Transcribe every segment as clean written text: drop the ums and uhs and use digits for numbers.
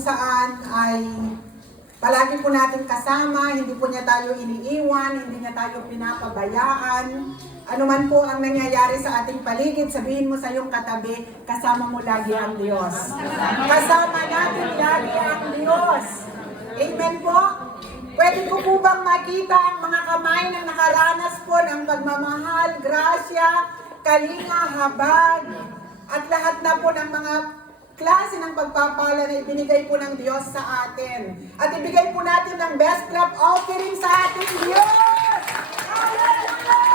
saan ay palagi po natin kasama, hindi po niya tayo iniiwan, hindi niya tayo pinapabayaan. Ano man po ang nangyayari sa ating paligid, sabihin mo sa iyong katabi, kasama mo lagi ang Diyos. Kasama natin lagi ang Diyos. Amen po? Pwede ko po bang makita ang mga kamay na nakaranas po ng pagmamahal, grasya, kalinga, habag, at lahat na po ng mga klase ng pagpapala na ibinigay po ng Diyos sa atin. At ibigay po natin ng best clap offering sa ating Diyos! Hallelujah!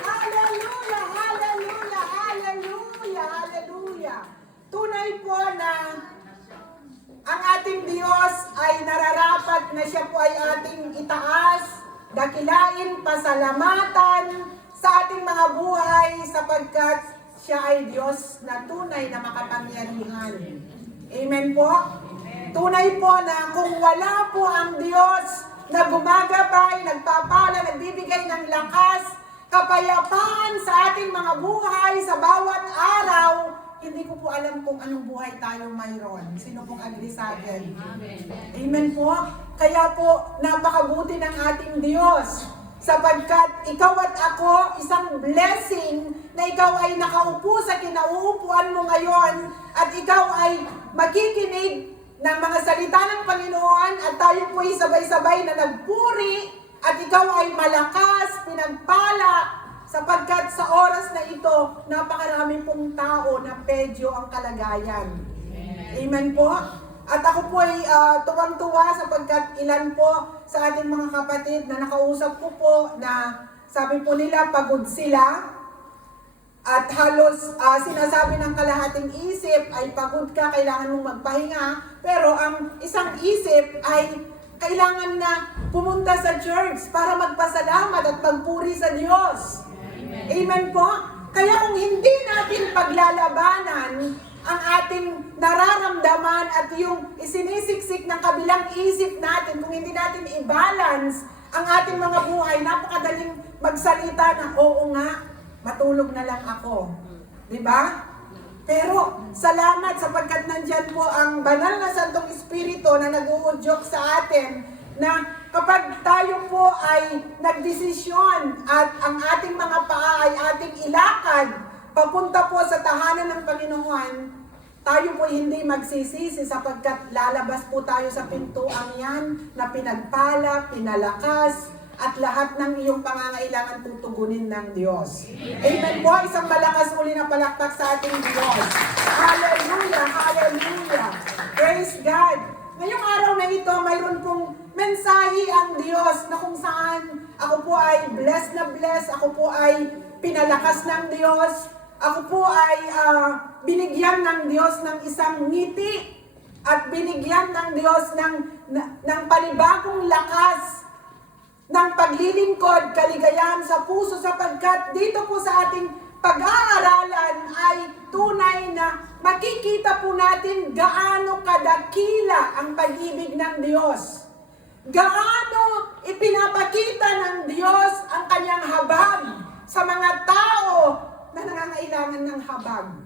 Hallelujah! Hallelujah! Hallelujah! Hallelujah! Tunay po na ang ating Diyos ay nararapat na siya po ay ating itaas, dakilain, pasalamatan sa ating mga buhay sapagkat siya ay Diyos na tunay na makapangyarihan. Amen po? Tunay po na kung wala po ang Diyos na gumagabay, nagpapala, nagbibigay ng lakas, kapayapaan sa ating mga buhay sa bawat araw, hindi ko po alam kung anong buhay tayo mayroon. Sino pong agree sa akin? Amen po? Kaya po, napakabuti ng ating Diyos. Sapagkat ikaw at ako, isang blessing na ikaw ay nakaupo sa kinauupuan mo ngayon at ikaw ay makikinig ng mga salita ng Panginoon at tayo po ay sabay-sabay na nagpuri at ikaw ay malakas, pinagpala sapagkat sa oras na ito, napakarami pong tao na pedyo ang kalagayan. Amen po? At ako po ay tuwang-tuwa sapagkat ilan po sa ating mga kapatid na nakausap ko po na sabi po nila pagod sila at halos sinasabi ng kalahating isip ay pagod ka, kailangan mong magpahinga, pero ang isang isip ay kailangan na pumunta sa church para magpasalamat at magpuri sa Diyos. Amen po? Kaya kung hindi natin paglalabanan ang ating nararamdaman at yung isinisiksik ng kabilang isip natin, kung hindi natin i-balance ang ating mga buhay, napakadaling magsalita na, oo nga, matulog na lang ako. Diba? Pero, salamat sapagkat nandyan po ang banal na Santong Espiritu na nag-uudyok sa atin na kapag tayo po ay nagdesisyon at ang ating mga paa ay ating ilakad papunta po sa tahanan ng Panginoon, tayo po hindi magsisisi sapagkat lalabas po tayo sa pintuang yan na pinagpala, pinalakas, at lahat ng iyong pangangailangan tutugunin ng Diyos. Amen po, isang malakas uli na palakpak sa ating Diyos. Hallelujah, hallelujah. Praise God. Ngayong araw na ito, mayroon pong mensahe ang Diyos na kung saan ako po ay blessed na blessed, ako po ay pinalakas ng Diyos, ako po ay binigyan ng Diyos ng isang ngiti at binigyan ng Diyos ng panibagong lakas ng paglilingkod, kaligayahan sa puso sapagkat dito po sa ating pag-aaralan ay tunay na makikita po natin gaano kadakila ang pag-ibig ng Diyos. Gaano ipinapakita ng Diyos ang kanyang habag sa mga tao na nangangailangan ng habag.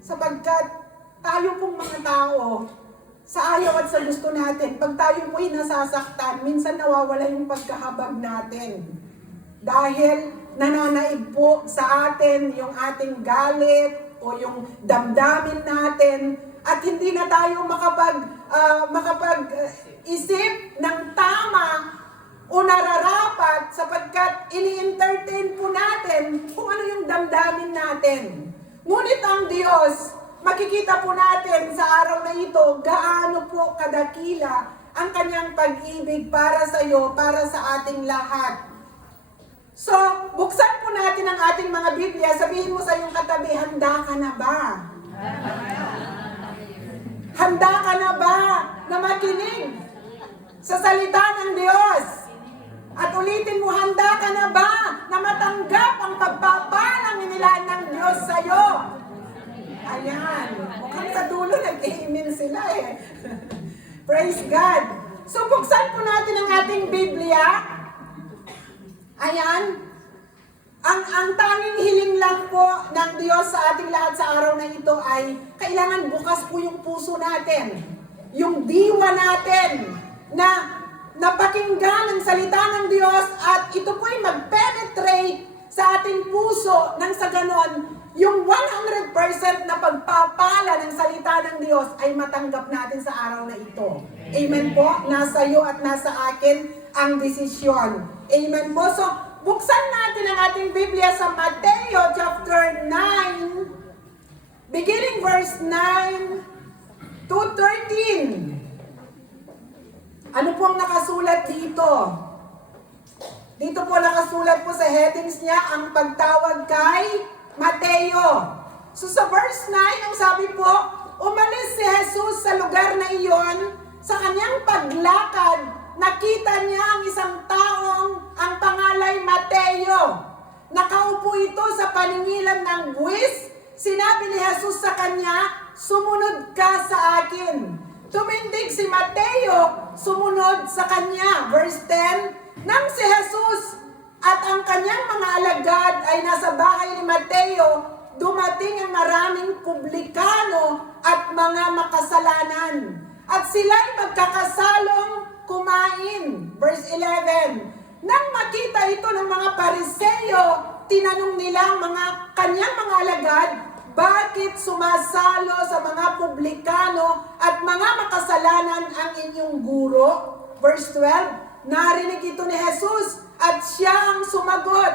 Sapagkat tayo pong mga tao, sa ayaw at sa gusto natin, pag tayo po'y nasasaktan, minsan nawawala yung pagkahabag natin. Dahil nananaig po sa atin yung ating galit o yung damdamin natin at hindi na tayo makapag-isip ng tama o nararapat sapagkat ini-entertain po natin kung ano yung damdamin natin. Ngunit ang Diyos, makikita po natin sa araw na ito gaano po kadakila ang kanyang pag-ibig para sa iyo, para sa ating lahat. So, buksan po natin ang ating mga Biblia. Sabihin mo sa iyong katabi, handa ka na ba? Handa ka na ba na makinig sa salita ng Diyos? At ulitin mo, handa ka na ba na matanggap ang pagpapalang inilaan ng Diyos sa iyo? Ayan. Mukhang sa dulo nag-amen sila eh. Praise God. So, buksan po natin ang ating Biblia. Ayan. Ang tanging hiling lang po ng Diyos sa ating lahat sa araw na ito ay kailangan bukas po yung puso natin, yung diwa natin na napakinggan ang salita ng Diyos at ito po ay mag-penetrate sa ating puso nang sa ganon, yung 100% na pagpapala ng salita ng Diyos ay matanggap natin sa araw na ito. Amen po? Nasa iyo at nasa akin ang desisyon. Amen po? So, buksan natin ang ating Biblia sa Mateo chapter 9, beginning verse 9 to 13. Ano pong nakasulat dito? Dito po nakasulat po sa headings niya ang pagtawag kay Mateo. So sa verse 9, ang sabi po, umalis si Jesus sa lugar na iyon. Sa kanyang paglakad, nakita niya ang isang taong ang pangalay Mateo. Nakaupo ito sa paningilan ng buwis. Sinabi ni Jesus sa kanya, sumunod ka sa akin. Tumindig si Mateo, sumunod sa kanya. Verse 10, nang si Jesus at ang kanyang mga alagad ay nasa bahay ni Mateo, dumating ang maraming publikano at mga makasalanan. At sila'y magkakasalong kumain. Verse 11, nang makita ito ng mga Pariseo, tinanong nila ang kanyang mga alagad, bakit sumasalo sa mga publikano at mga makasalanan ang inyong guro? Verse 12, narinig ito ni Jesus at siya ang sumagot,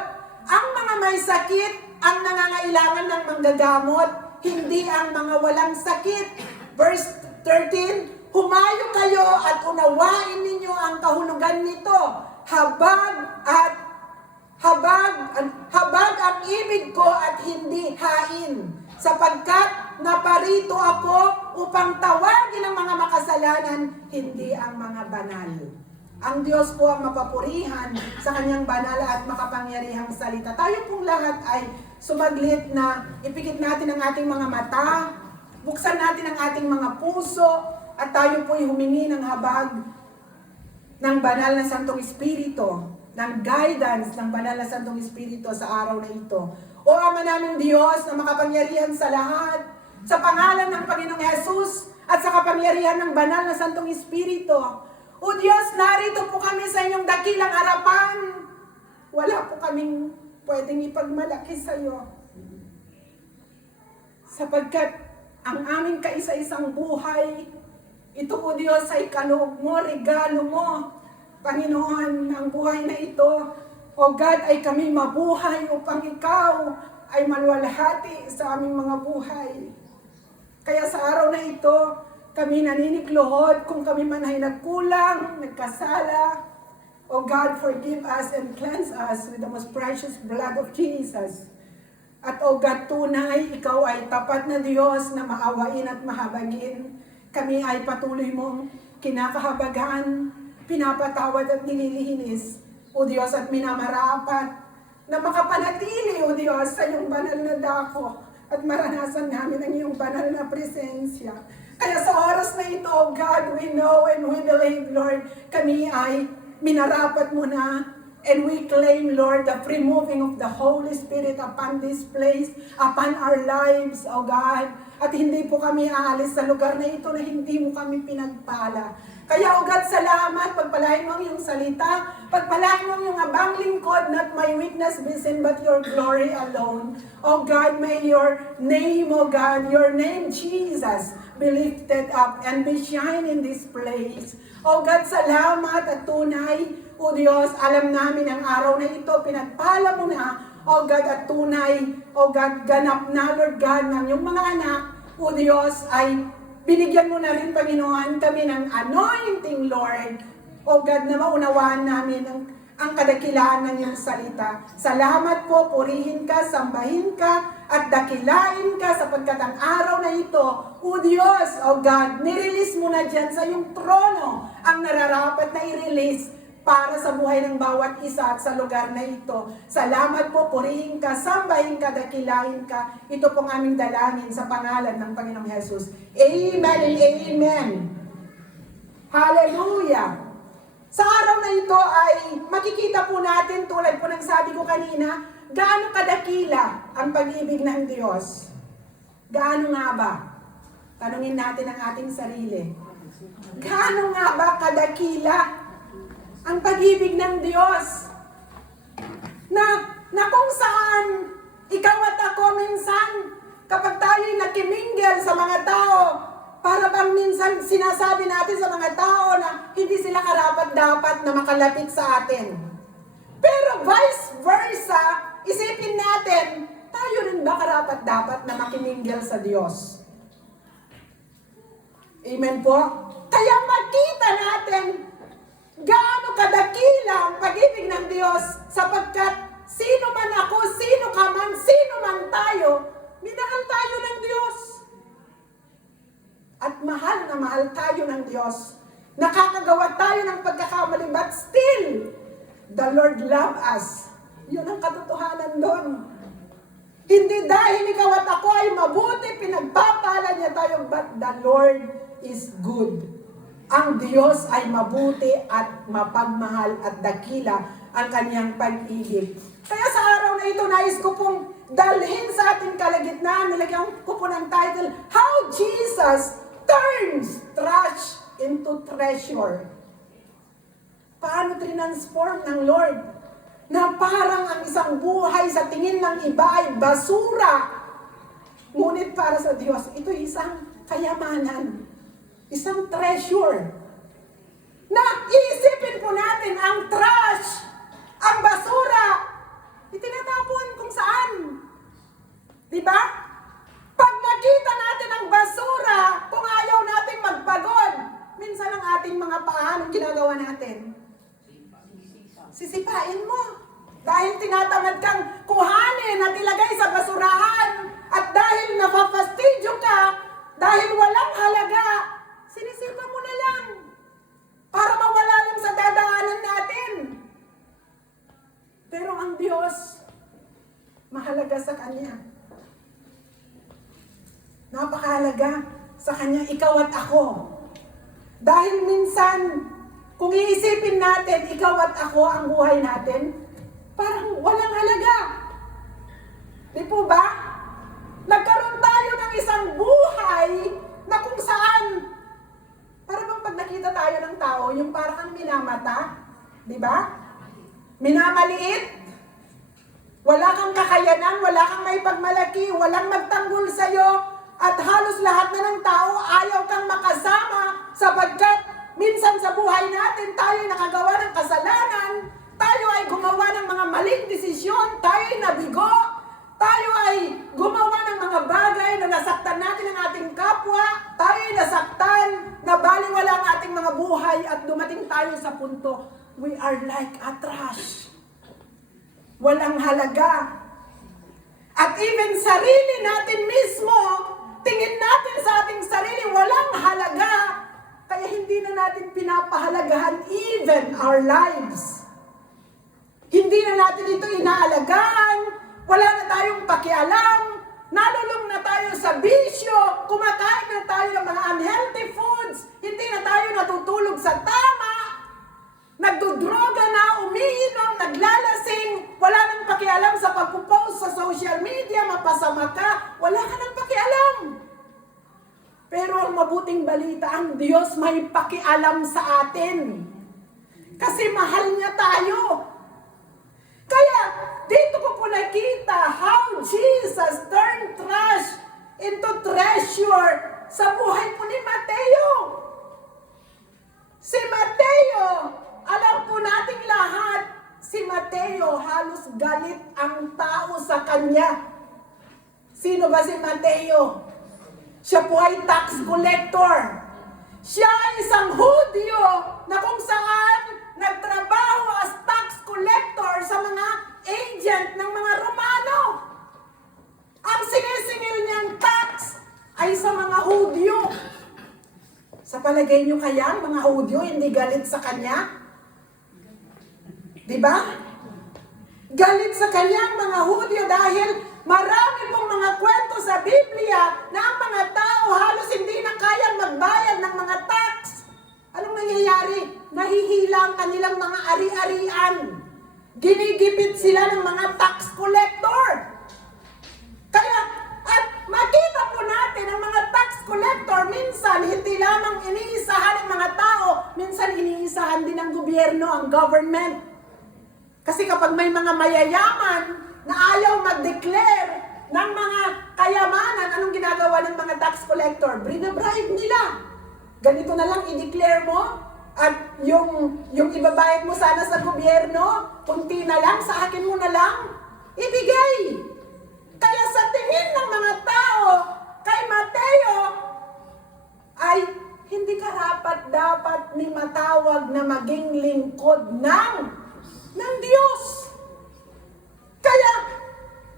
ang mga may sakit ang nangangailangan ng manggagamot, hindi ang mga walang sakit. Verse 13, humayo kayo at unawain ninyo ang kahulugan nito. Habag ang ibig ko at hindi hain, sapagkat naparito ako upang tawagin ang mga makasalanan, hindi ang mga banal. Ang Diyos po ang mapapurihan sa kanyang banal at makapangyarihang salita. Tayo pong lahat ay sumaglit na ipikit natin ang ating mga mata, buksan natin ang ating mga puso, at tayo po ay humingi ng habag ng banal na Santong Espiritu, ng guidance ng banal na Santong Espiritu sa araw na ito. O Ama naming Diyos na makapangyarihan sa lahat, sa pangalan ng Panginoong Hesus at sa kapangyarihan ng banal na Santong Espiritu, o Diyos, narito po kami sa inyong dakilang harapan. Wala po kaming pwedeng ipagmalaki sa iyo. Sapagkat ang aming kaisa-isang buhay, ito po Diyos ay kaloob mo, regalo mo. Panginoon, ang buhay na ito, o God, ay kami mabuhay upang ikaw ay maluwalhati sa aming mga buhay. Kaya sa araw na ito, kami naninikluhod kung kami man ay nagkulang, nagkasala. O God, forgive us and cleanse us with the most precious blood of Jesus. At o God, tunay, ikaw ay tapat na Diyos na maawain at mahabagin. Kami ay patuloy mong kinakahabagan, pinapatawad at nililinis, o Diyos, at minamarapat na makapanatili, o Diyos, sa iyong banal na dako at maranasan namin ang iyong banal na presensya. Kaya sa oras na ito, oh God, we know and we believe, Lord, kami ay minarapat mo na, and we claim, Lord, the free moving of the Holy Spirit upon this place, upon our lives, oh God. At hindi po kami aalis sa lugar na ito na hindi mo kami pinagpala. Kaya, oh God, salamat. Pagpalain mo ang iyong salita. Pagpalain mo ang iyong abang lingkod, not my weakness be seen, but your glory alone. Oh God, may your name, oh God, your name, Jesus, be lifted up and be shine in this place. Oh God, salamat at tunay. O Diyos, alam namin ang araw na ito, pinagpala mo na, O God, at tunay, O God, ganap na, Lord God, ng iyong mga anak, O Diyos, ay binigyan mo na rin, Panginoon, kami ng anointing, Lord. O God, na maunawaan namin ang kadakilaan ng iyong salita. Salamat po, purihin ka, sambahin ka, at dakilain ka, sapagkat ang araw na ito, O Diyos, O God, nirelease mo na dyan sa iyong trono ang nararapat na i-release para sa buhay ng bawat isa at sa lugar na ito. Salamat po, purihin ka, sambahin ka, dakilain ka. Ito pong aming dalangin sa pangalan ng Panginoong Hesus. Amen and amen. Hallelujah. Sa araw na ito ay makikita po natin, tulad po ng sabi ko kanina, gaano kadakila ang pag-ibig ng Diyos? Gaano nga ba? Tanungin natin ang ating sarili. Gaano nga ba kadakila ang pag-ibig ng Diyos? Na kung saan ikaw at ako minsan, kapag tayo'y nakimingle sa mga tao, para bang minsan sinasabi natin sa mga tao na hindi sila karapat-dapat na makalapit sa atin. Pero vice versa, isipin natin, tayo rin ba karapat-dapat na makimingle sa Diyos? Amen po? Kaya makita natin gaano kadakila ang pag-ibig ng Diyos sapagkat sino man ako, sino ka man, sino man tayo, minahal tayo ng Diyos. At mahal na mahal tayo ng Diyos. Nakakagawa tayo ng pagkakamali, but still, the Lord love us. Yun ang katotohanan doon. Hindi dahil ikaw at ako ay mabuti, pinagpapala niya tayo, but the Lord is good. Ang Diyos ay mabuti at mapagmahal at dakila ang kanyang pag-ibig. Kaya sa araw na ito, nais ko pong dalhin sa ating kalagitnaan, nilagyan ko po ng title, How Jesus Turns Trash into Treasure. Paano transform ng Lord? Na parang ang isang buhay sa tingin ng iba ay basura. Ngunit para sa Diyos, ito isang kayamanan. Isang treasure. Na iisipin po natin ang trash, ang basura, itinatapon kung saan. Diba? Pag nakita natin ang basura, kung ayaw nating magpagod, minsan ang ating mga paa, anong ginagawa natin? Sisipain mo. Dahil tinatamad kang kuhanin at ilagay sa basurahan, at dahil napapastidyo ka, dahil walang halaga, sinisipa mo na lang para mawala lang sa dadaanan natin. Pero ang Diyos, mahalaga sa Kanya. Napakahalaga sa Kanya, ikaw at ako. Dahil minsan, kung iisipin natin, ikaw at ako ang buhay natin, parang walang halaga. Di po ba? Nagkaroon tayo ng isang buhay na kung saan, para bang pag nakita tayo ng tao, yung parang minamata, di ba? Minamaliit, wala kang kakayanan, wala kang may pagmalaki, walang magtanggol sa'yo, at halos lahat na ng tao ayaw kang makasama sapagkat minsan sa buhay natin tayo nakagawa ng kasalanan, tayo ay gumawa ng mga maling desisyon, tayo ay nabigo, tayo ay gumawa ng mga bagay na nasaktan natin ang ating kapwa, tayo ay nasaktan, na baliwala ang ating mga buhay at dumating tayo sa punto, we are like a trash. Walang halaga. At even sarili natin mismo, tingin natin sa ating sarili, walang halaga. Kaya hindi na natin pinapahalagahan even our lives. Hindi na natin ito inaalagaan, wala na tayong pakialam, nalulong na tayo sa bisyo, kumakain na tayo ng mga unhealthy foods, hindi na tayo natutulog sa tama, nagdudroga na, umiinom, naglalasing, wala nang pakialam sa pagpupost sa social media, mapasama ka, wala ka nang pakialam. Pero ang mabuting balita, ang Diyos may pakialam sa atin. Kasi mahal niya tayo. Kaya, dito ko po nakita how Jesus turned trash into treasure sa buhay po ni Mateo. Si Mateo, alam po nating lahat, si Mateo halos galit ang tao sa kanya. Sino ba si Mateo? Siya po ay tax collector. Siya ay isang Hudyo na kung saan nagtrabaho as tax collector sa mga agent ng mga Romano. Ang sinisingil niyang tax ay sa mga Hudyo. Sa palagay niyo kaya ang mga Hudyo hindi galit sa kanya? Diba? Galit sa kanya ang mga Hudyo dahil marami pong mga kwento sa Biblia na ang mga tao halos hindi na kayang magbayad ng mga tax. Anong nangyayari? Nahihila ang kanilang mga ari-arian. Ginigipit sila ng mga tax collector. Kaya, at makita po natin ang mga tax collector, minsan hindi lamang iniisahan ng mga tao, minsan iniisahan din ng gobyerno, ang government. Kasi kapag may mga mayayaman na ayaw mag-declare ng mga kayamanan, anong ginagawa ng mga tax collector? Bribe nila. Ganito na lang i-declare mo, at yung ibabayad mo sana sa gobyerno, kunti na lang, sa akin mo na lang, ibigay. Kaya sa tingin ng mga tao, kay Mateo, ay hindi karapat-dapat ni matawag na maging lingkod ng Diyos. Kaya,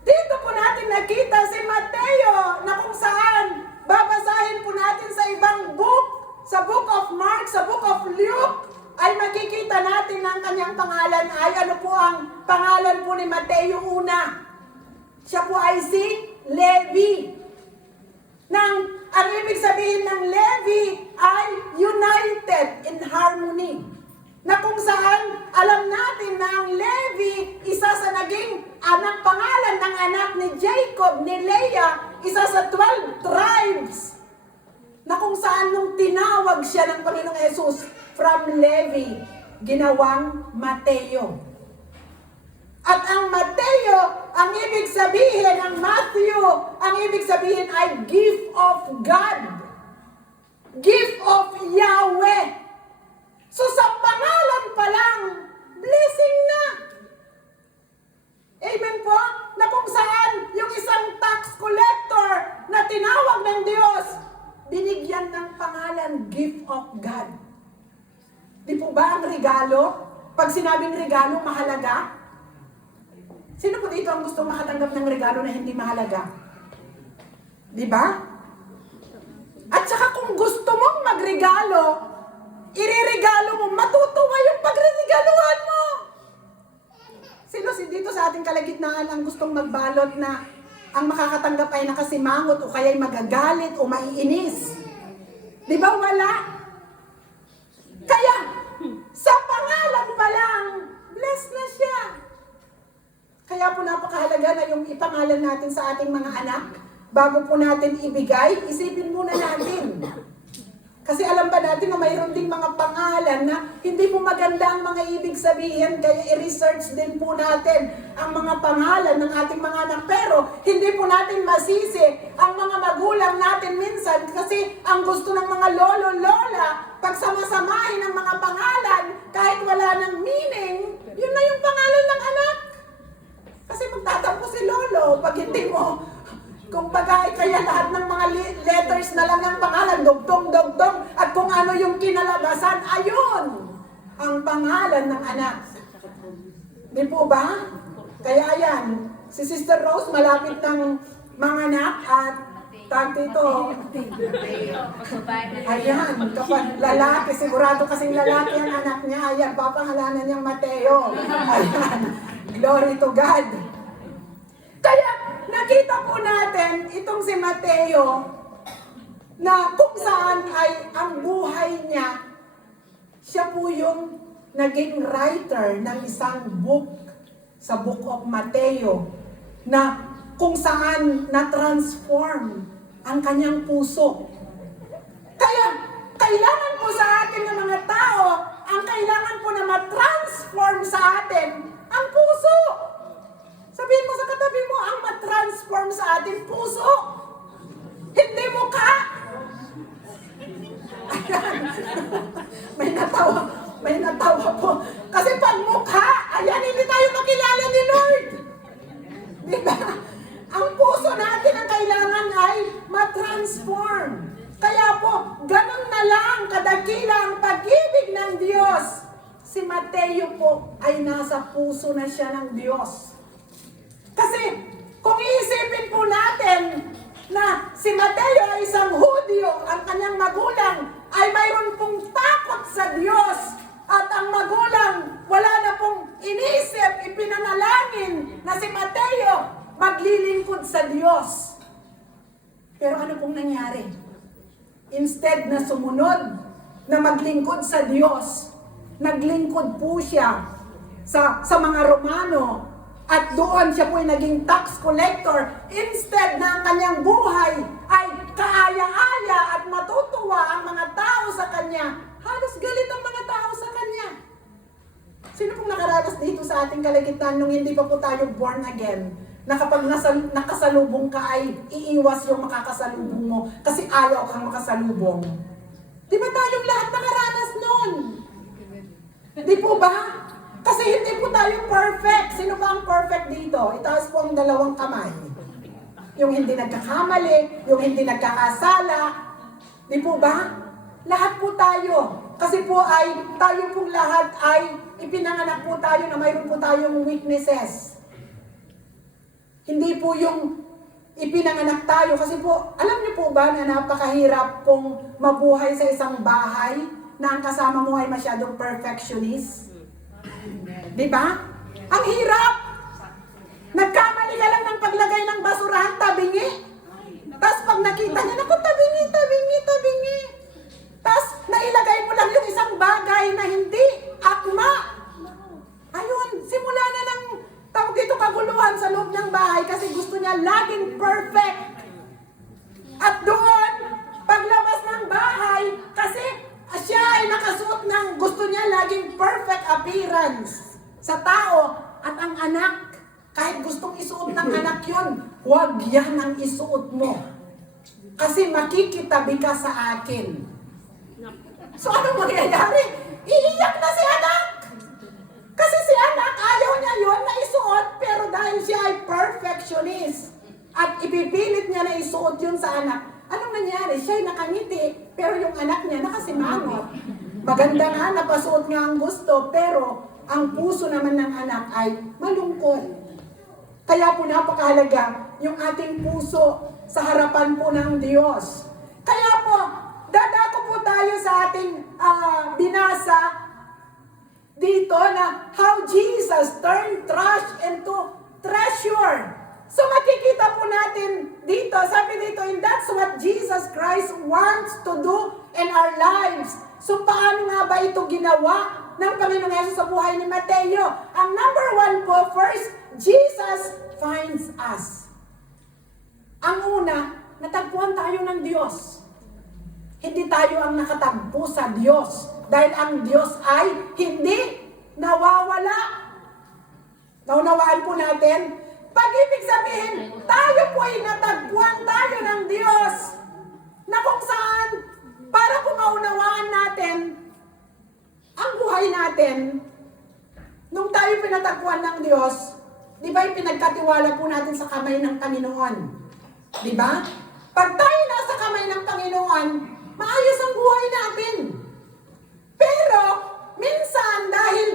dito po natin nakita si Mateo na kung saan babasahin po natin sa ibang book, sa book of Mark, sa book of Luke, ay makikita natin na ang kanyang pangalan ay, ano po ang pangalan po ni Mateo una? Siya po ay si Levi. Ang ibig sabihin ng Levi ay united in harmony. Na kung saan alam natin na ang Levi, isa sa naging pangalan ng anak ni Jacob, ni Leah, isa sa 12 tribes. Na kung saan nung tinawag siya ng Panginoong Jesus from Levi, ginawang Mateo. At ang Mateo, ang ibig sabihin, ang Matthew, ang ibig sabihin ay gift of God. Gift of Yahweh. So sa pangalan pa lang, blessing na. Amen po? Na kung saan yung isang tax collector na tinawag ng Diyos, binigyan ng pangalan, gift of God. Di po ba ang regalo? Pag sinabing regalo, mahalaga? Sino po dito ang gusto makatanggap ng regalo na hindi mahalaga? Di ba? At saka kung gusto mong magregalo, ireregalo mo, matutuwa yung pagreregaluhan mo. Sino dito sa ating kalagitnaan ang gustong magbalot na ang makakatanggap ay nakasimangot o kaya'y magagalit o maiinis? Di ba wala? Kaya, sa pangalan pa lang, bless na siya. Kaya po napakahalaga na yung ipangalan natin sa ating mga anak, bago po natin ibigay, isipin muna natin. Kasi alam ba natin na mayroon ding mga pangalan na hindi po maganda ang mga ibig sabihin, kaya i-research din po natin ang mga pangalan ng ating mga anak. Pero hindi po natin masisi ang mga magulang natin minsan kasi ang gusto ng mga lolo-lola, pag sama-samahin ang mga pangalan, kahit wala ng meaning, yun na yung pangalan ng anak. Kasi magtatampo si lolo pag hindi mo, kung bagay kaya lahat ng mga letters na lang ng pangalan, dugtong, at kung ano yung kinalabasan, ayun ang pangalan ng anak. Di po ba? Kaya yan, si Sister Rose malapit ng mga anak at tag dito. Ayan, kapag lalaki, sigurado kasing lalaki ang anak niya, ayan, papangalanan niyang Mateo. Ayan, glory to God. Kaya, nakita po natin itong si Mateo na kung saan ay ang buhay niya, siya po yung naging writer ng isang book sa Book of Mateo na kung saan na-transform ang kanyang puso. Kaya, kailangan po sa atin ng mga tao, ang kailangan po na ma-transform sa atin ang puso. Sabihin mo sa katabi mo, ang ma-transform sa atin puso. Hindi mukha. Ayan. May natawa po. Kasi pag mukha, ayan, hindi tayo makilala ni Lord. Diba? Ang puso natin ang kailangan ay ma-transform. Kaya po, ganun na lang kadakila ang pag-ibig ng Diyos. Si Mateo po ay nasa puso na siya ng Diyos. Kasi kung iisipin po natin na si Mateo ay isang Hudyo, ang kanyang magulang ay mayroon pong takot sa Diyos at ang magulang wala na pong iniisip, ipinanalangin na si Mateo maglilingkod sa Diyos. Pero ano pong nangyari? Instead na sumunod na maglingkod sa Diyos, naglingkod po siya sa mga Romano. At doon siya po ay naging tax collector. Instead na ang kanyang buhay ay kaaya-aya at matutuwa ang mga tao sa kanya, halos galit ang mga tao sa kanya. Sino pong nakaranas dito sa ating kalagitnaan nung hindi pa po tayo born again? Na kapag nakasalubong ka ay iiwas yung makakasalubong mo kasi ayaw kang makasalubong. Di ba tayong lahat nakaranas nun? Di po ba? Kasi hindi po tayo perfect. Sino ba ang perfect dito? Itaas po ang dalawang kamay. Yung hindi nagkakamali, yung hindi nagkakasala. Di po ba? Lahat po tayo. Kasi po tayo pong lahat ay ipinanganak po tayo na mayroon po tayong weaknesses. Hindi po yung ipinanganak tayo. Kasi po, alam niyo po ba na napakahirap pong mabuhay sa isang bahay na ang kasama mo ay masyadong perfectionist? Di ba? Ang hirap! Nagkamali ka lang ng paglagay ng basurahan, tabingi. Tapos pag nakita niya, naku, tabingi, tabingi, tabingi. Tapos nailagay mo lang yung isang bagay na hindi akma. Ayun, simula na ng tawag dito kaguluhan sa loob ng bahay kasi gusto niya laging perfect. At doon, paglabas ng bahay, kasi siya ay nakasuot ng gusto niya laging perfect appearance sa tao. At ang anak, kahit gustong isuot ng anak yon, huwag yan ang isuot mo. Kasi makikitabi ka sa akin. So anong mangyayari? Iiyak na si anak! Kasi si anak, ayaw niya yun na isuot, pero dahil siya ay perfectionist, at ipipilit niya na isuot yun sa anak, anong nangyari? Siya'y nakangiti, pero yung anak niya nakasimangot. Maganda nga, napasuot nga ang gusto, pero ang puso naman ng anak ay malungkot. Kaya po napakahalaga yung ating puso sa harapan po ng Diyos. Kaya po, dadako po tayo sa ating binasa dito na how Jesus turned trash into treasure. So makikita po natin dito, sabi dito, and that's what Jesus Christ wants to do in our lives. So paano nga ba ito ginawa ng Panginoong Yesus sa buhay ni Mateo? Ang number one po, first, Jesus finds us. Ang una, natagpuan tayo ng Diyos. Hindi tayo ang nakatagpo sa Diyos. Dahil ang Diyos ay hindi nawawala. Naunawaan po natin. Pag-ibig sabihin, tayo po ay natagpuan tayo ng Diyos. Na kung saan, para kung maunawaan natin ang buhay natin, nung tayo pinatagpuan ng Diyos, di ba pinagkatiwala po natin sa kamay ng Panginoon? Di ba? Pag tayo nasa kamay ng Panginoon, maayos ang buhay natin. Pero, minsan, dahil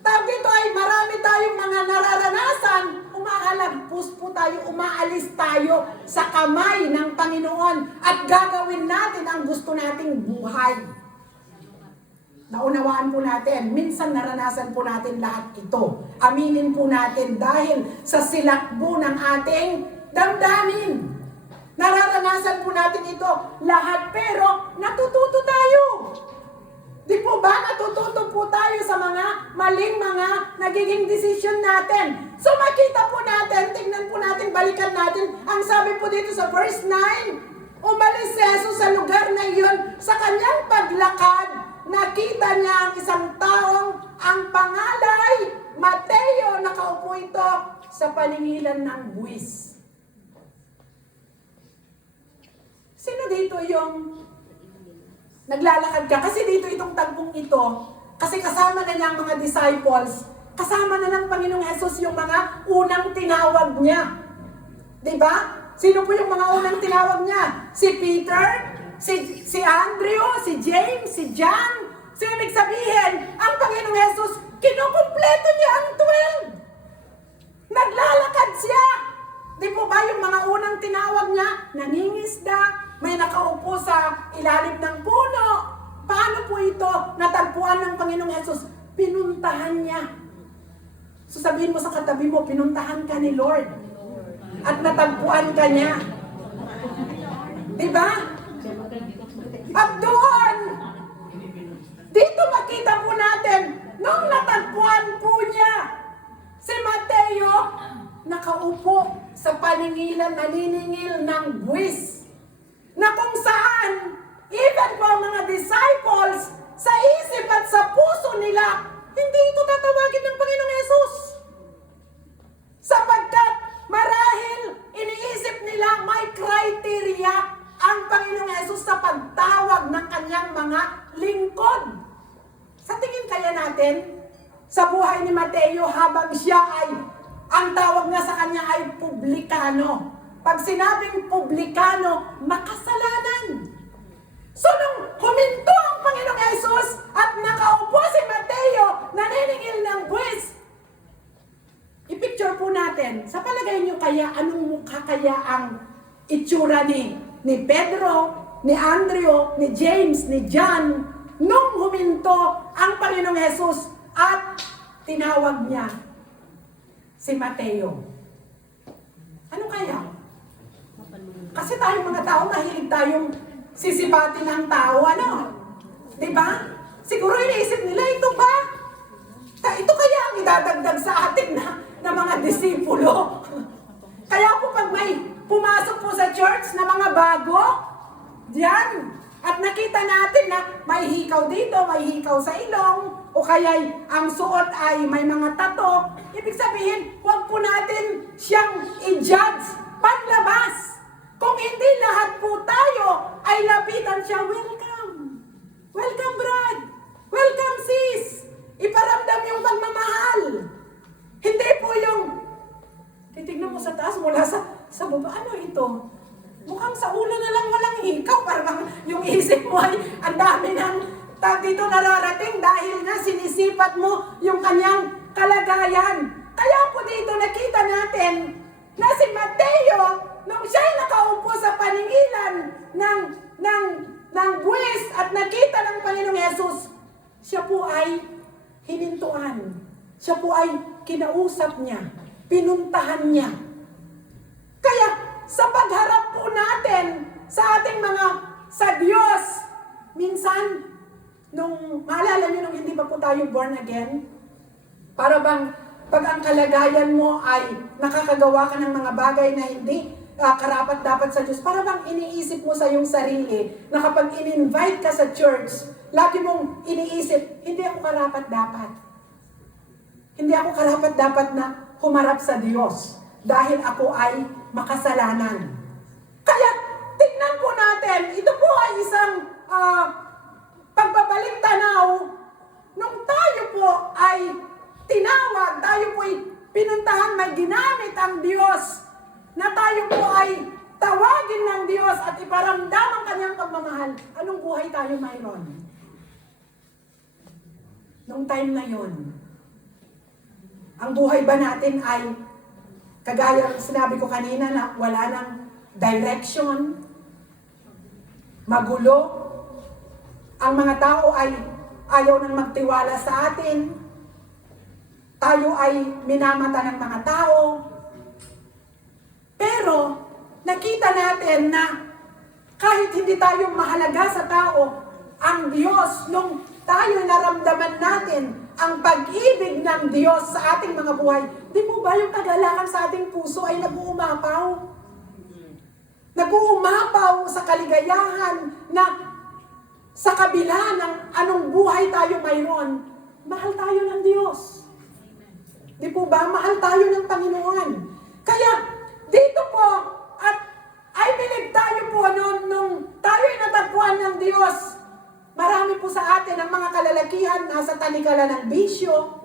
tawag dito ay marami tayong mga nararanasan, umaalagpus po tayo, umaalis tayo sa kamay ng Panginoon at gagawin natin ang gusto nating buhay. Naunawaan po natin, minsan naranasan po natin lahat ito. Aminin po natin dahil sa silakbo ng ating damdamin. Nararanasan po natin ito lahat, pero natututo tayo. Di po ba natututo po tayo sa mga maling mga nagiging desisyon natin? So makita po natin, tingnan po natin, balikan natin. Ang sabi po dito sa verse 9, umalis si Jesus sa lugar na iyon, sa kanyang paglakad, nakita niya ang isang taong ang pangalay, Mateo, nakaupo ito sa paningilan ng buwis. Sino dito yung naglalakad ka? Kasi dito itong tagpong ito, kasi kasama na niya ang mga disciples, kasama na ng Panginoong Hesus yung mga unang tinawag niya. Diba? Sino po yung mga unang tinawag niya? Si Peter, si Andrew, si James, si John. So ibig sabihin, ang Panginoong Hesus, kinukumpleto niya ang 12. Naglalakad siya. Di po ba yung mga unang tinawag niya, nangingisda, may nakaupo sa ilalim ng puno. Paano po ito natagpuan ng Panginoong Hesus? Pinuntahan niya. So sabihin mo sa katabi mo, pinuntahan ka ni Lord. At natagpuan ka niya. Diba? At doon, dito makita po natin, nung natagpuan po sa paningilan, naniningil ng buwis. Na kung saan, even po ang mga disciples, sa isip at sa puso nila, hindi ito tatawagin ng Panginoong Yesus. Sapagkat marahil iniisip nila may criteria ang Panginoong Yesus sa pagtawag ng kanyang mga lingkod. Sa tingin kaya natin, sa buhay ni Mateo habang siya ay, ang tawag nga sa kanya ay publikano. Pag sinabing publikano, makasalanan. So nung huminto ang Panginoong Yesus at nakaupo si Mateo, naniningil ng buwis, i-picture po natin, sa palagay niyo kaya, anong mukha kaya ang itsura ni Pedro, ni Andrew, ni James, ni John, nung huminto ang Panginoong Yesus at tinawag niya si Mateo? Ano kaya? Kasi tayong mga tao, mahilig tayong sisipatin ang tao, ano? Diba? Siguro iniisip nila, ito ba? Ito kaya ang idadagdag sa atin na mga disipulo. Kaya po pag may pumasok po sa church na mga bago, diyan, at nakita natin na may hikaw dito, may hikaw sa ilong, o kaya ang suot ay may mga tato, ibig sabihin, huwag po natin siyang i-judge panlabas. Kung hindi lahat po tayo ay lapitan siya, welcome. Welcome, Brad. Welcome, sis. Iparamdam yung pagmamahal. Hindi po yung titignan mo sa taas mula sa baba. Ano ito? Mukhang sa ulo na lang walang hikaw. Parang yung isip mo ay ang dami ng dito nararating dahil nga sinisipat mo yung kanyang kalagayan. Kaya po dito nakita natin na si Mateo, nung siya'y nakaupo sa paningilan ng buwis at nakita ng Panginoong Yesus, siya po ay hinintuan. Siya po ay kinausap niya, pinuntahan niya. Kaya sa pagharap po natin sa ating sa Diyos, minsan, maalala niyo nung hindi pa po tayo born again, para bang pag ang kalagayan mo ay nakakagawa ka ng mga bagay na hindi karapat dapat sa Diyos, para bang iniisip mo sa iyong sarili na kapag in-invite ka sa church, lagi mong iniisip, hindi ako karapat dapat. Hindi ako karapat dapat na humarap sa Diyos dahil ako ay makasalanan. Kaya tingnan po natin, ito po ay isang pagbabalik tanaw nung tayo po ay tinawag, tayo po ay pinuntahan, may ginamit ang Diyos na tayo po ay tawagin ng Diyos at iparamdam ang kanyang pagmamahal. Anong buhay tayo mayroon? Nung time na yon, ang buhay ba natin ay kagaya sinabi ko kanina na wala ng direction, magulo, ang mga tao ay ayaw nang magtiwala sa atin, tayo ay minamata ng mga tao. Pero nakita natin na kahit hindi tayo mahalaga sa tao, ang Diyos, nung tayo naramdaman natin ang pag-ibig ng Diyos sa ating mga buhay, di po ba yung kagalakan sa ating puso ay nag-uumapaw? Nag-uumapaw sa kaligayahan na sa kabila ng anong buhay tayo mayroon, mahal tayo ng Diyos. Di po ba? Mahal tayo ng Panginoon. Kaya, dito po, at I believe tayo po nung tayo ay natagpuan ng Diyos, marami po sa atin ang mga kalalakihan nasa talikalan ng bisyo,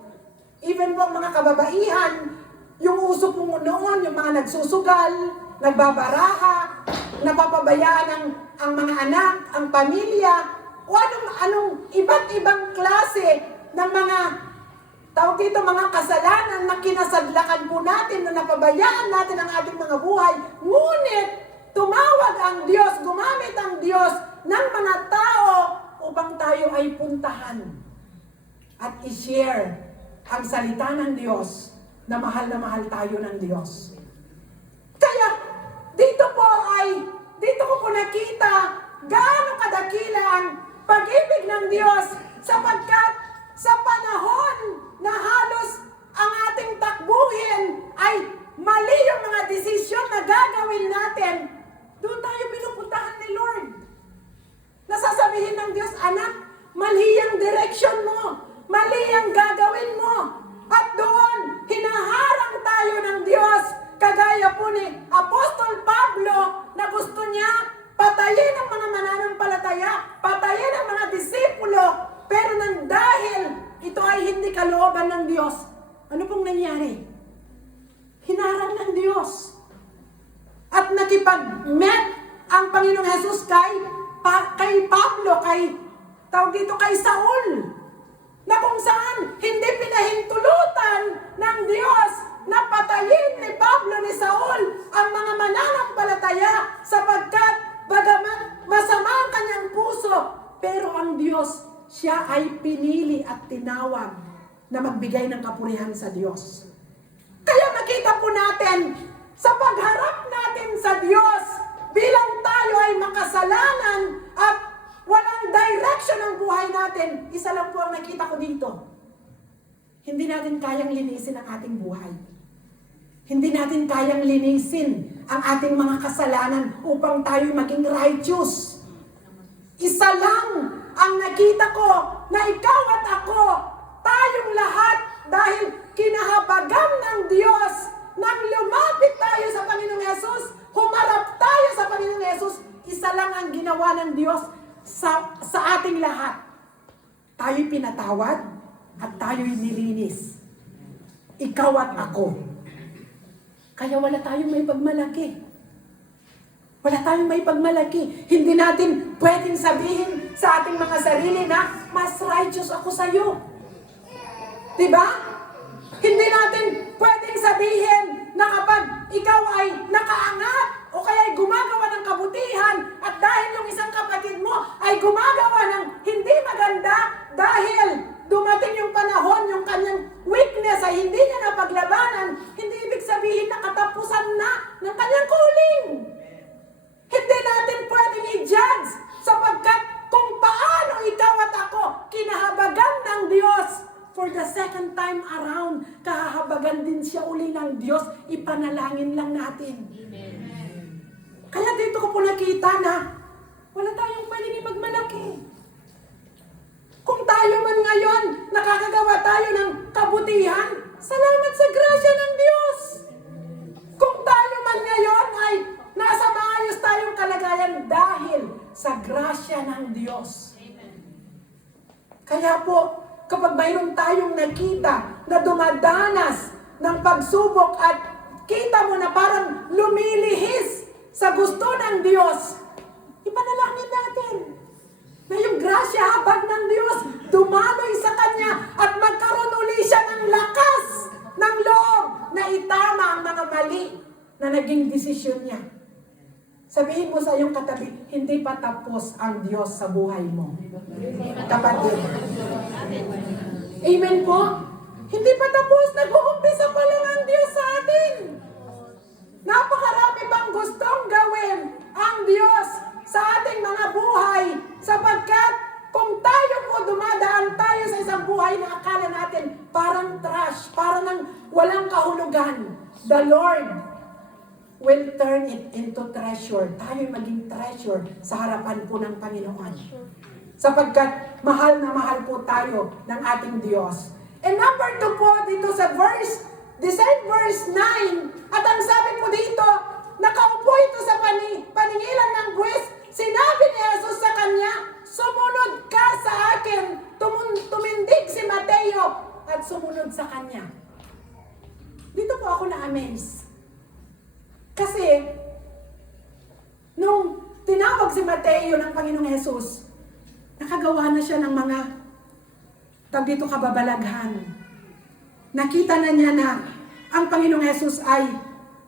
even po ang mga kababaihan, yung uso po noon, yung mga nagsusugal, nagbabaraha, napapabayaan ang mga anak, ang pamilya, o anong iba't ibang klase ng mga tawag dito, mga kasalanan na kinasadlakan po natin, na napabayaan natin ang ating mga buhay. Ngunit, tumawag ang Diyos, gumamit ang Diyos ng mga tao upang tayo ay puntahan at i-share ang salita ng Diyos na mahal tayo ng Diyos. Kaya, dito ko po nakita gaano kadakila ang pag-ibig ng Diyos sapagkat sa panahon na halos ang ating takbuhin ay mali yung mga desisyon na gagawin natin, doon tayo pinupuntahan ni Lord. Nasasabihin ng Diyos, anak, mali ang direction mo. Mali ang gagawin mo. At doon, hinaharang tayo ng Diyos. Kagaya po ni Apostol Pablo na gusto niya patayin ang mga mananampalataya, patayin ang mga disipulo. Pero nang dahil ito ay hindi kalooban ng Diyos, ano pong nangyari? Hinarang ng Diyos. At nakipag-met ang Panginoong Jesus kay Pablo, kay Saul, na kung saan hindi pinahintulutan ng Diyos na patayin ni Pablo ni Saul ang mga mananampalataya sapagkat bagamat masama ang kanyang puso, pero ang Diyos, siya ay pinili at tinawag na magbigay ng kapurihan sa Diyos. Kaya makita po natin sa pagharap natin sa Diyos bilang tayo ay makasalanan at walang direction ang buhay natin, isa lang po ang nakita ko dito. Hindi natin kayang linisin ang ating buhay. Hindi natin kayang linisin ang ating mga kasalanan upang tayo maging righteous. Isa lang ang nakita ko na ikaw at ako, tayong lahat, dahil kinahabagan ng Diyos, nang lumapit tayo sa Panginoong Yesus, humarap tayo sa Panginoong Yesus, isa lang ang ginawa ng Diyos sa ating lahat. Tayo'y pinatawad at tayo'y nilinis. Ikaw at ako. Kaya wala tayong may pagmalaki. Wala tayong may pagmalaki. Hindi natin pwedeng sabihin sa ating mga sarili na mas righteous ako sa iyo. Diba? Hindi natin pwedeng sabihin na kapag ikaw ay nakaangat o kaya ay gumagawa ng kabutihan at dahil yung isang kapatid mo ay gumagawa ng hindi maganda dahil dumating yung panahon, yung kanyang weakness ay hindi niya napaglabanan, hindi ibig sabihin na katapusan na ng kanyang calling. Hindi natin pwedeng i-judge sapagkat kung paano ikaw at ako kinahabagan ng Diyos. For the second time around, kahahabagan din siya uli ng Diyos, ipanalangin lang natin. Amen. Kaya dito ko po nakita na wala tayong pwedeng ipagmalaki. Kung tayo man ngayon, nakakagawa tayo ng kabutihan, salamat sa grasya ng Diyos. Kung tayo man ngayon ay nasa maayos tayong kalagayan dahil sa grasya ng Diyos. Kaya po, kapag mayroon tayong nakita na dumadanas ng pagsubok at kita mo na parang lumilihis sa gusto ng Diyos, ipanalangin natin na yung grasya habag ng Diyos dumaloy sa Kanya at magkaroon uli siya ng lakas ng loob na itama ang mga mali na naging desisyon niya. Sabihin mo sa iyong katabi, hindi pa tapos ang Diyos sa buhay mo. Kapatid. Amen po? Hindi pa tapos, nag-uumpisa pa lang ang Diyos sa atin. Napakarami pang gustong gawin ang Diyos sa ating mga buhay sapagkat kung tayo po dumadaan tayo sa isang buhay na akala natin parang trash, parang nang walang kahulugan, the Lord will turn it into treasure. Tayo maging treasure sa harapan po ng Panginoon. Sapagkat mahal na mahal po tayo ng ating Diyos. And number 2 po dito sa the same verse 9, at ang sabi po dito, nakaupo ito sa paningilan ng buwis, sinabi ni Jesus sa kanya, sumunod ka sa akin. Tumindig si Mateo at sumunod sa kanya. Dito po ako na-amaze. Kasi, nung tinawag si Mateo ng Panginoong Jesus, nakagawa na siya ng mga kababalaghan. Nakita na niya na ang Panginoong Jesus ay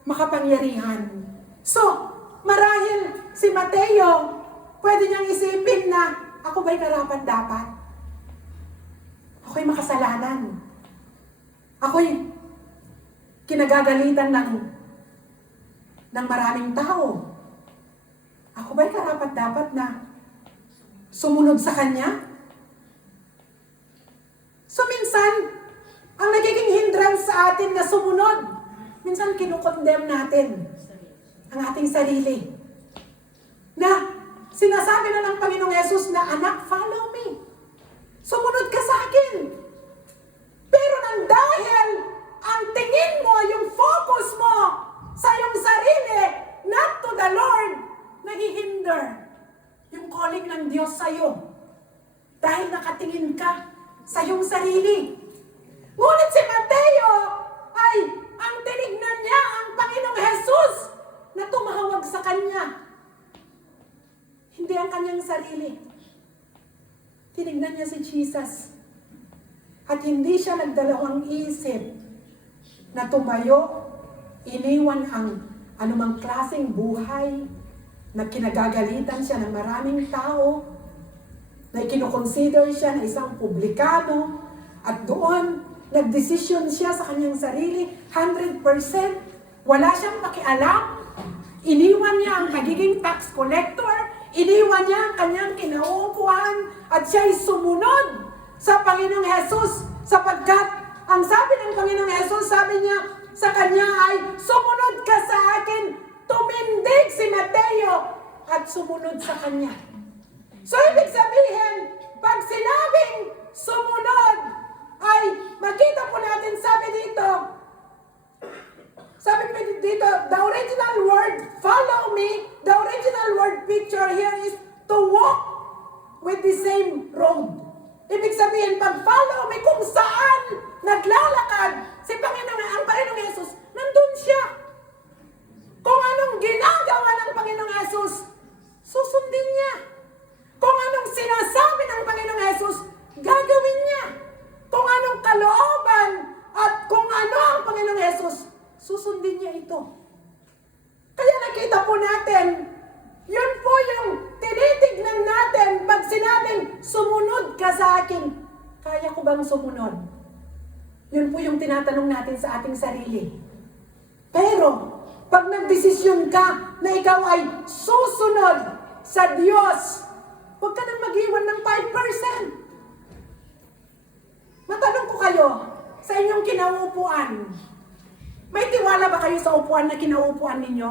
makapangyarihan. So, marahil si Mateo, pwede niyang isipin na, ako ba'y karapat dapat? Ako'y makasalanan. Ako'y kinagagalitan ng maraming tao. Ako ba'y karapat dapat na sumunod sa Kanya? So minsan, ang nagiging hindrance sa atin na sumunod minsan kinukondemn natin ang ating sarili. Na sinasabi na ng Panginoong Yesus na, anak, follow me. Sumunod ka sa akin. Pero nang dahil ang tingin mo, yung focus mo sa iyong sarili, not to the Lord, nahihinder yung calling ng Diyos sa iyo. Dahil nakatingin ka sa iyong sarili. Ngunit si Mateo ay ang tinignan niya ang Panginoong Jesus na tumawag sa kanya. Hindi ang kanyang sarili. Tinignan niya si Jesus. At hindi siya nagdalawang isip na tumayo, iniwan ang anumang klaseng buhay na kinagagalitan siya ng maraming tao, na ikinukonsider siya na isang publikano, at doon, nagdesisyon siya sa kanyang sarili, 100%, wala siyang pakialam, iniwan niya ang pagiging tax collector, iniwan niya ang kanyang kinauupuan, at siya'y sumunod sa Panginoong Jesus, sapagkat ang sabi ng Panginoong Jesus, sabi niya sa kanya ay, sumunod ka sa akin, tumindig si Mateo, at sumunod sa kanya. So, ibig sabihin, pag sinabing sumunod, ay makita po natin, sabi dito, the original word, follow me, the original word picture here is to walk with the same road. Ibig sabihin, pag follow me, kung saan naglalakad si ang Panginoong Yesus, nandun siya. Kung anong ginagawa ng Panginoong Yesus, susundin niya. Kung anong sinasabi ng Panginoong Yesus, gagawin niya. Kung anong kalooban at kung ano ang Panginoong Yesus, susundin niya ito. Kaya nakita po natin, yun po yung tinitignan natin pag sinabing, sumunod ka sa akin. Kaya ko bang sumunod? Yun po yung tinatanong natin sa ating sarili. Pero, pag nagdesisyon ka na ikaw ay susunod sa Diyos, huwag ka nang mag-iwan ng 5%. Matanong ko kayo, sa inyong kinauupuan, may tiwala ba kayo sa upuan na kinauupuan ninyo?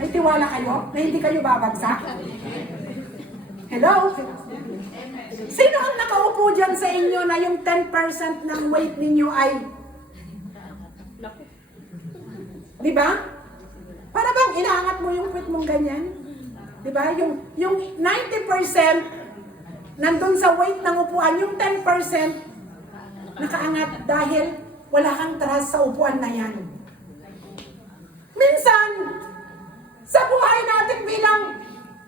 May tiwala kayo na hindi kayo babagsak? Hello? Sino ang nakaupo dyan sa inyo na yung 10% ng weight ninyo ay... Di ba? Para bang inaangat mo yung puwit mong ganyan? Di ba? Yung 90% nandun sa weight ng upuan, yung 10% nakaangat dahil wala kang trust sa upuan na yan. Minsan, sa buhay natin bilang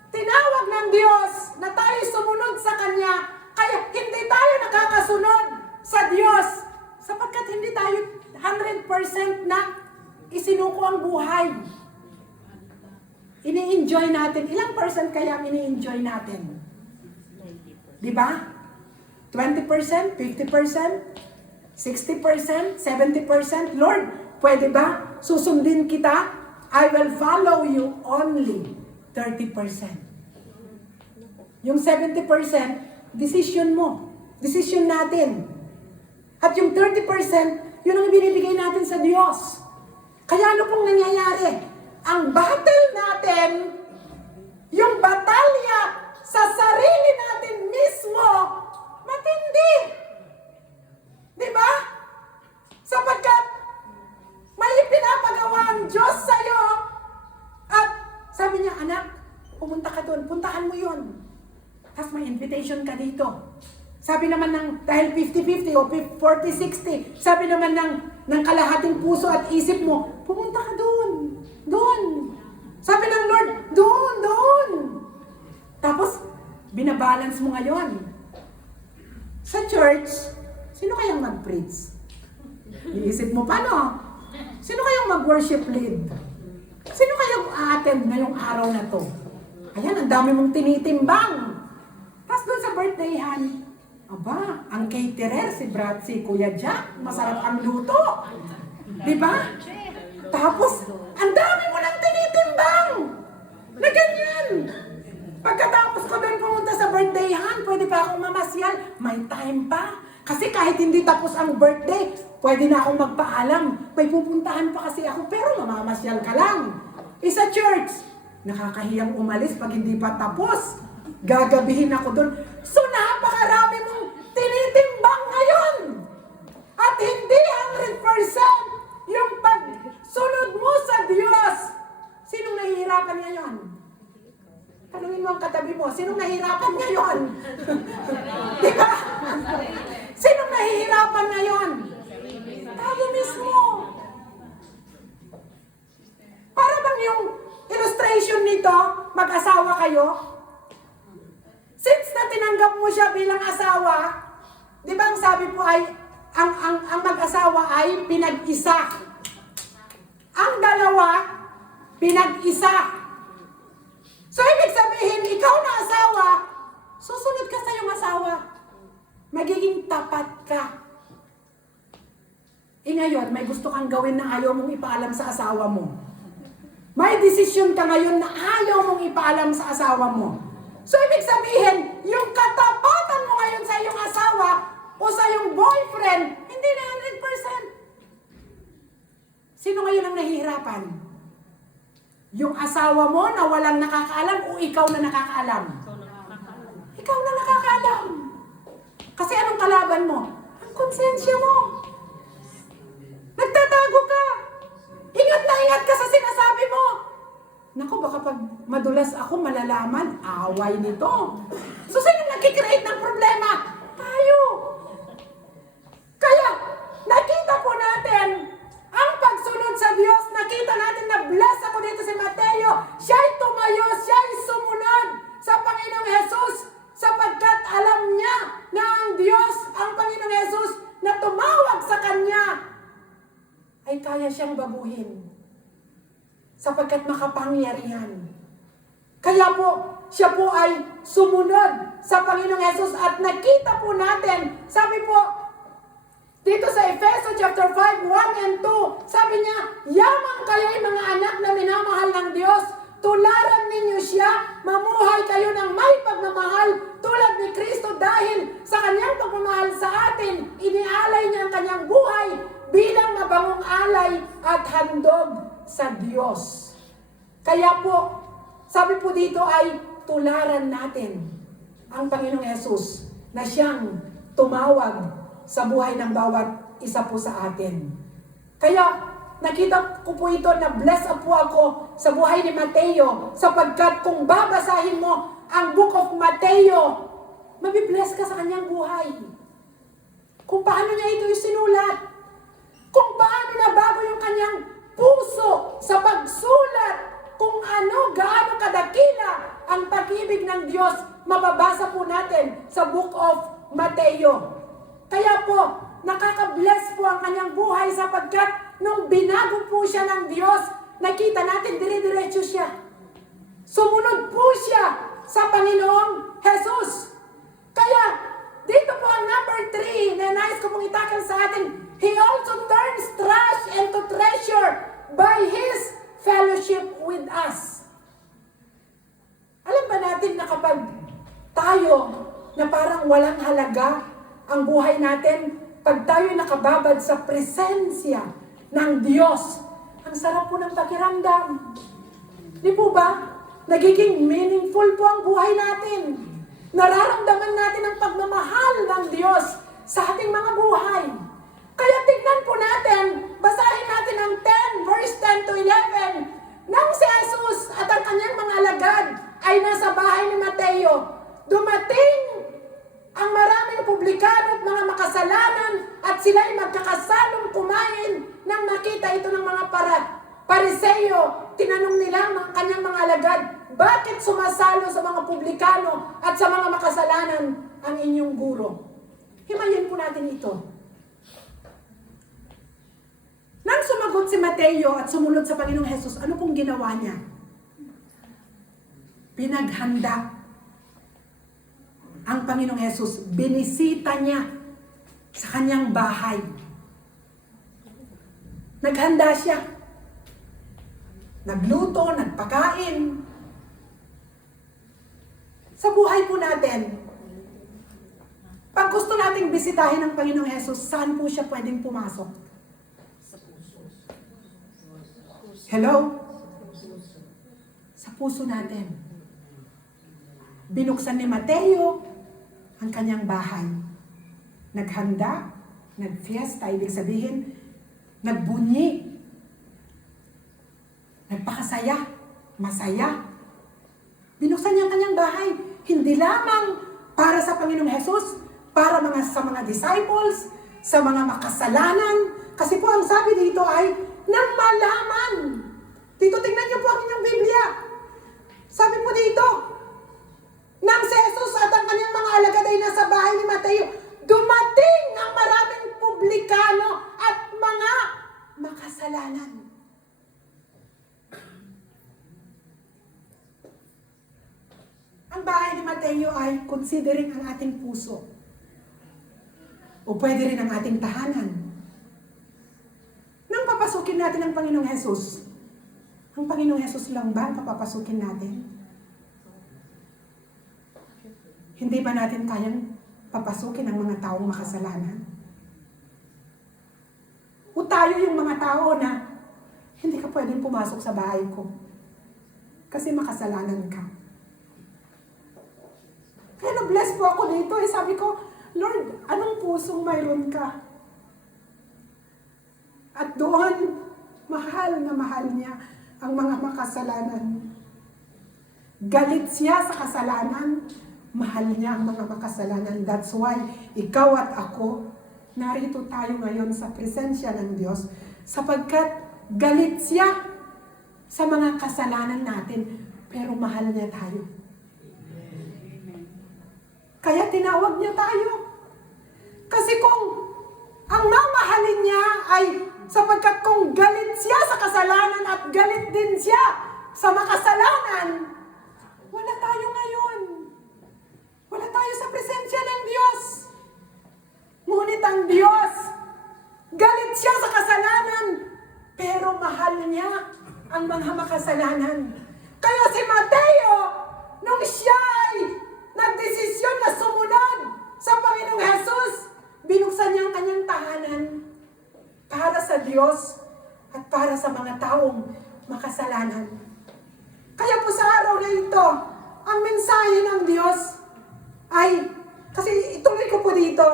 tinawag ng Diyos na tayo sumunod sa Kanya, kaya hindi tayo nakakasunod sa Diyos sapagkat hindi tayo 100% na isinuko ang buhay. Ini-enjoy natin. Ilang percent kaya ini-enjoy natin? Di ba? 20%, 50%, 60%, 70%. Lord, pwede ba? Susundin kita? I will follow you only 30%. Yung 70%, decision mo. Decision natin. At yung 30%, yun ang binibigay natin sa Diyos. Kaya ano pong nangyayari? Ang battle natin, yung batalya sa sarili natin mismo, matindi. Di ba? Sapagkat may pinapagawa ang Diyos sa'yo. At sabi niya, anak, pumunta ka doon, puntahan mo yun. Tapos may invitation ka dito. Sabi naman ng, dahil 50-50 o 40-60, sabi naman ng kalahating puso at isip mo, pumunta ka doon. Doon. Sabi ng Lord, doon. Tapos, binabalance mo ngayon. Sa church, sino kayang mag-preach? Iisip mo, paano? Sino kayang mag-worship lead? Sino kayang a-attend ngayong araw na to? Ayan, ang dami mong tinitimbang. Tapos doon sa birthdayhan, aba, ang caterer, si Kuya Jack, masarap ang luto. Diba? Tapos, ang dami mo nang tinitimbang. Na ganyan. Pagkatapos ko doon pumunta sa birthdayhan, pwede pa akong mamasyal. May time pa. Kasi kahit hindi tapos ang birthday, pwede na akong magpaalam. May pupuntahan pa kasi ako, pero mamamasyal ka lang. Isa church, nakakahiyang umalis pag hindi pa tapos. Gagabihin ako doon. So napakarami mong tinitimbang ngayon. At hindi 100% yung pagsunod mo sa Diyos. Sinong nahihirapan ngayon? Tanungin mo ang katabi mo, sinong nahihirapan ngayon? Di ba? Sinong nahihirapan ngayon? Tayo mismo. Para bang yung illustration nito, mag-asawa kayo? Since na tinanggap mo siya bilang asawa, di ba ang sabi po ay, ang mag-asawa ay pinag-isa. Ang dalawa, pinag-isa. So, ibig sabihin, ikaw na asawa, susunod ka sa iyong asawa. Magiging tapat ka. Ngayon, may gusto kang gawin na ayaw mong ipaalam sa asawa mo. May desisyon ka ngayon na ayaw mong ipaalam sa asawa mo. So, ibig sabihin, yung katapatan mo ngayon sa iyong asawa o sa iyong boyfriend, hindi na 100%. Sino ngayon ang nahihirapan? Yung asawa mo na walang nakakaalam o ikaw na nakakaalam? Ikaw na nakakaalam. Kasi anong kalaban mo? Ang konsensya mo. Nagtatago ka. Ingat na ingat ka sa sinasabi mo. Naku, baka pag madulas ako, malalaman, away nito. So, sino nagkikreate ng problema? Tayo. Kaya, nakita po natin ang pagsunod sa Diyos. Nakita natin na bless ako dito si Mateo. Siya'y tumayo, siya'y sumunod sa Panginoong Jesus sapagkat alam niya na ang Diyos, ang Panginoong Jesus na tumawag sa Kanya ay kaya siyang baguhin sapagkat makapangyarihan. Kaya po, siya po ay sumunod sa Panginoong Jesus at nakita po natin, sabi po, dito sa Efeso chapter 5, 1 and 2, sabi niya, yamang kayo'y mga anak na minamahal ng Diyos, tularan ninyo siya, mamuhay kayo ng may pagmamahal tulad ni Kristo dahil sa kanyang pagmamahal sa atin, inialay niya ang kanyang buhay bilang mabangong alay at handog sa Diyos. Kaya po, sabi po dito ay tularan natin ang Panginoong Yesus na siyang tumawag sa buhay ng bawat isa po sa atin. Kaya, nakita ko po ito na bless po ako sa buhay ni Mateo sapagkat kung babasahin mo ang Book of Mateo, mabibless ka sa kanyang buhay. Kung paano niya ito isinulat. Kung paano nabago yung kanyang puso sa pagsulat. Kung ano, gaano kadakila ang pag-ibig ng Diyos, mababasa po natin sa Book of Mateo. Kaya po, nakaka-bless po ang kanyang buhay sapagkat nung binago po siya ng Diyos, nakita natin dire-diretso siya. Sumunod po siya sa Panginoong Jesus. Kaya, dito po ang number 3 na nais ko pong itakal sa atin. He also turns trash into treasure by His fellowship with us. Alam ba natin na kapag tayo na parang walang halaga ang buhay natin, pag tayo nakababad sa presensya ng Diyos, ang sarap po ng pakiramdam. Di po ba? Nagiging meaningful po ang buhay natin. Nararamdaman natin ang pagmamahal ng Diyos sa ating mga buhay. Kaya tignan po natin, basahin natin ang 10, verse 10 to 11. Nang si Jesus at ang kanyang mga alagad ay nasa bahay ni Mateo, dumating ang maraming publikano at mga makasalanan at sila'y magkakasalong kumain nang makita ito ng mga Pariseo. Tinanong nila ang kanyang mga alagad, bakit sumasalo sa mga publikano at sa mga makasalanan ang inyong guro? Himayin po natin ito. Nang sumagot si Mateo at sumunod sa Panginoong Jesus, ano pong ginawa niya? Pinaghanda ang Panginoong Yesus, binisita niya sa kanyang bahay. Naghanda siya. Nagluto, nagpakain. Sa buhay po natin, Pag gusto nating bisitahin ng Panginoong Hesus, saan po siya pwedeng pumasok? Hello? Sa puso natin. Binuksan ni Mateo ang kanyang bahay. Naghanda, nagfiesta, ibig sabihin, nagbunyi, nagpakasaya, masaya. Binuksan niya ang kanyang bahay, hindi lamang para sa Panginoong Hesus, para sa mga disciples, sa mga makasalanan. Kasi po ang sabi dito ay, nang malaman. Dito, tingnan niyo po ang inyong Biblia. Sabi po dito, nang si Jesus at ang kanyang mga alagad ay nasa bahay ni Mateo, dumating ang maraming publikano at mga makasalanan. Ang bahay ni Mateo ay considering ang ating puso. O pwede rin ang ating tahanan. Nang papasukin natin ang Panginoong Hesus, ang Panginoong Hesus lang ba ang papapasukin natin? Hindi ba natin kayang papasukin ang mga taong makasalanan? O tayo yung mga tao na hindi ka pwedeng pumasok sa bahay ko kasi makasalanan ka. Kaya na-bless po ako dito. Sabi ko, Lord, anong pusong mayroon ka? At doon, mahal na mahal niya ang mga makasalanan. Galit siya sa kasalanan, mahal niya ang mga makasalanan. That's why, ikaw at ako, narito tayo ngayon sa presensya ng Diyos, sapagkat galit siya sa mga kasalanan natin, pero mahal niya tayo. Kaya tinawag niya tayo. Kasi kung ang mamahalin niya ay sapagkat kung galit siya sa kasalanan at galit din siya sa makasalanan, wala tayo ngayon. Wala tayo sa presensya ng Diyos. Ngunit ang Diyos, galit siya sa kasalanan, pero mahal niya ang mga makasalanan. Kaya si Mateo, nung siya ay nagdesisyon na sumunod sa Panginoong Hesus, binuksan niya ang kanyang tahanan para sa Diyos at para sa mga taong makasalanan. Kaya po sa araw na ito, ang mensahe ng Diyos ay, kasi ituloy ko po dito,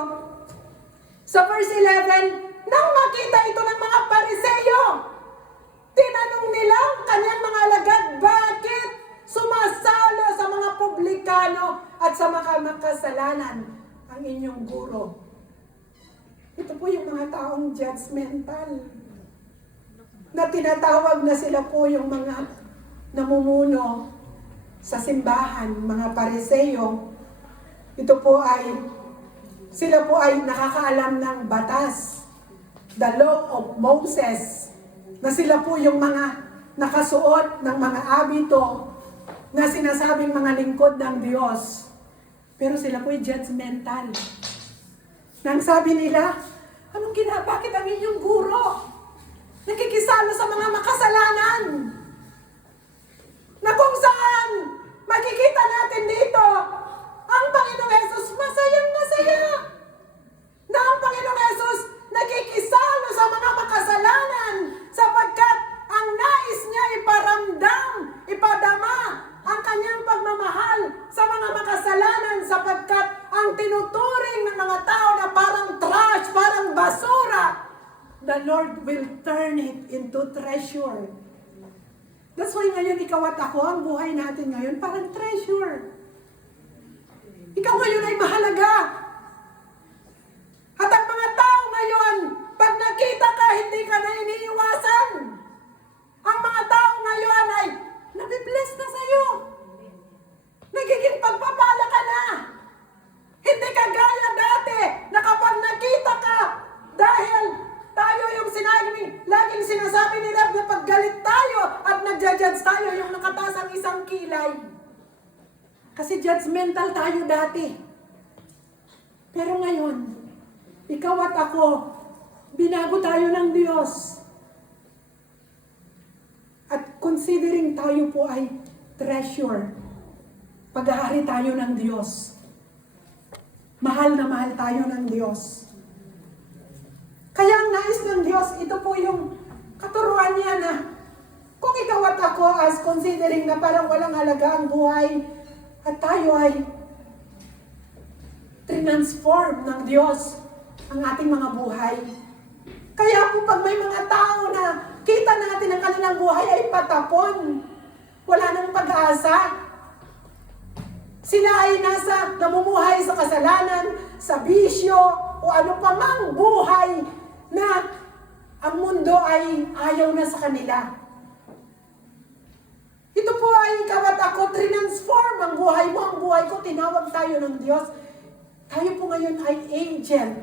sa verse 11, nang makita ito ng mga Pariseyo, tinanong nila ang kanyang mga alagad, bakit sumasalo sa mga publikano at sa mga makasalanan ang inyong guro? Ito po yung mga taong judgmental na tinatawag na sila po yung mga namumuno sa simbahan, mga Pariseyo. Ito po ay, sila po ay nakakaalam ng batas, the law of Moses, na sila po yung mga nakasuot ng mga abito na sinasabing mga lingkod ng Diyos. Pero sila po ay judgmental. Nang sabi nila, bakit ang inyong guro nakikisalo sa mga makasalanan? Na kung saan makikita natin dito, ang Panginoong Hesus masayang masaya. Na ang Panginoong Hesus nakikisalo sa mga makasalanan sapagkat ang nais niya iparamdam, ipadama ang kanyang pagmamahal sa mga makasalanan sapagkat ang tinuturing ng mga tao na parang trash, parang basura, the Lord will turn it into treasure. That's why ngayon ikaw at ako, ang buhay natin ngayon parang treasure. Ikaw ngayon ay mahalaga. At ang mga tao ngayon, pag nakita ka, hindi ka na iniiwasan. Ang mga tao ngayon ay nabibless na sa'yo. Nagiging pagpapala ka na. Hindi ka gaya dati na kapag nakita ka, dahil tayo yung laging sinasabi nila na pag galit tayo at nagja-judge tayo yung nakataas ang isang kilay. Kasi judgmental tayo dati. Pero ngayon, ikaw at ako, binago tayo ng Diyos. At considering tayo po ay treasure, paghahari tayo ng Diyos. mahal na mahal tayo ng Diyos. Kaya ang nais ng Diyos, ito po yung katuruan niya na kung ikaw at ako as considering na parang walang halaga ang buhay at tayo ay transform ng Diyos ang ating mga buhay. Kaya po pag may mga tao na kita natin ang kanilang buhay ay patapon, wala nang pag-asa. Sila ay namumuhay sa kasalanan, sa bisyo, o ano pa mang buhay na ang mundo ay ayaw na sa kanila. Ito po ay ikaw at ako, transform ang buhay mo, ang buhay ko, tinawag tayo ng Diyos. Tayo po ngayon ay agent,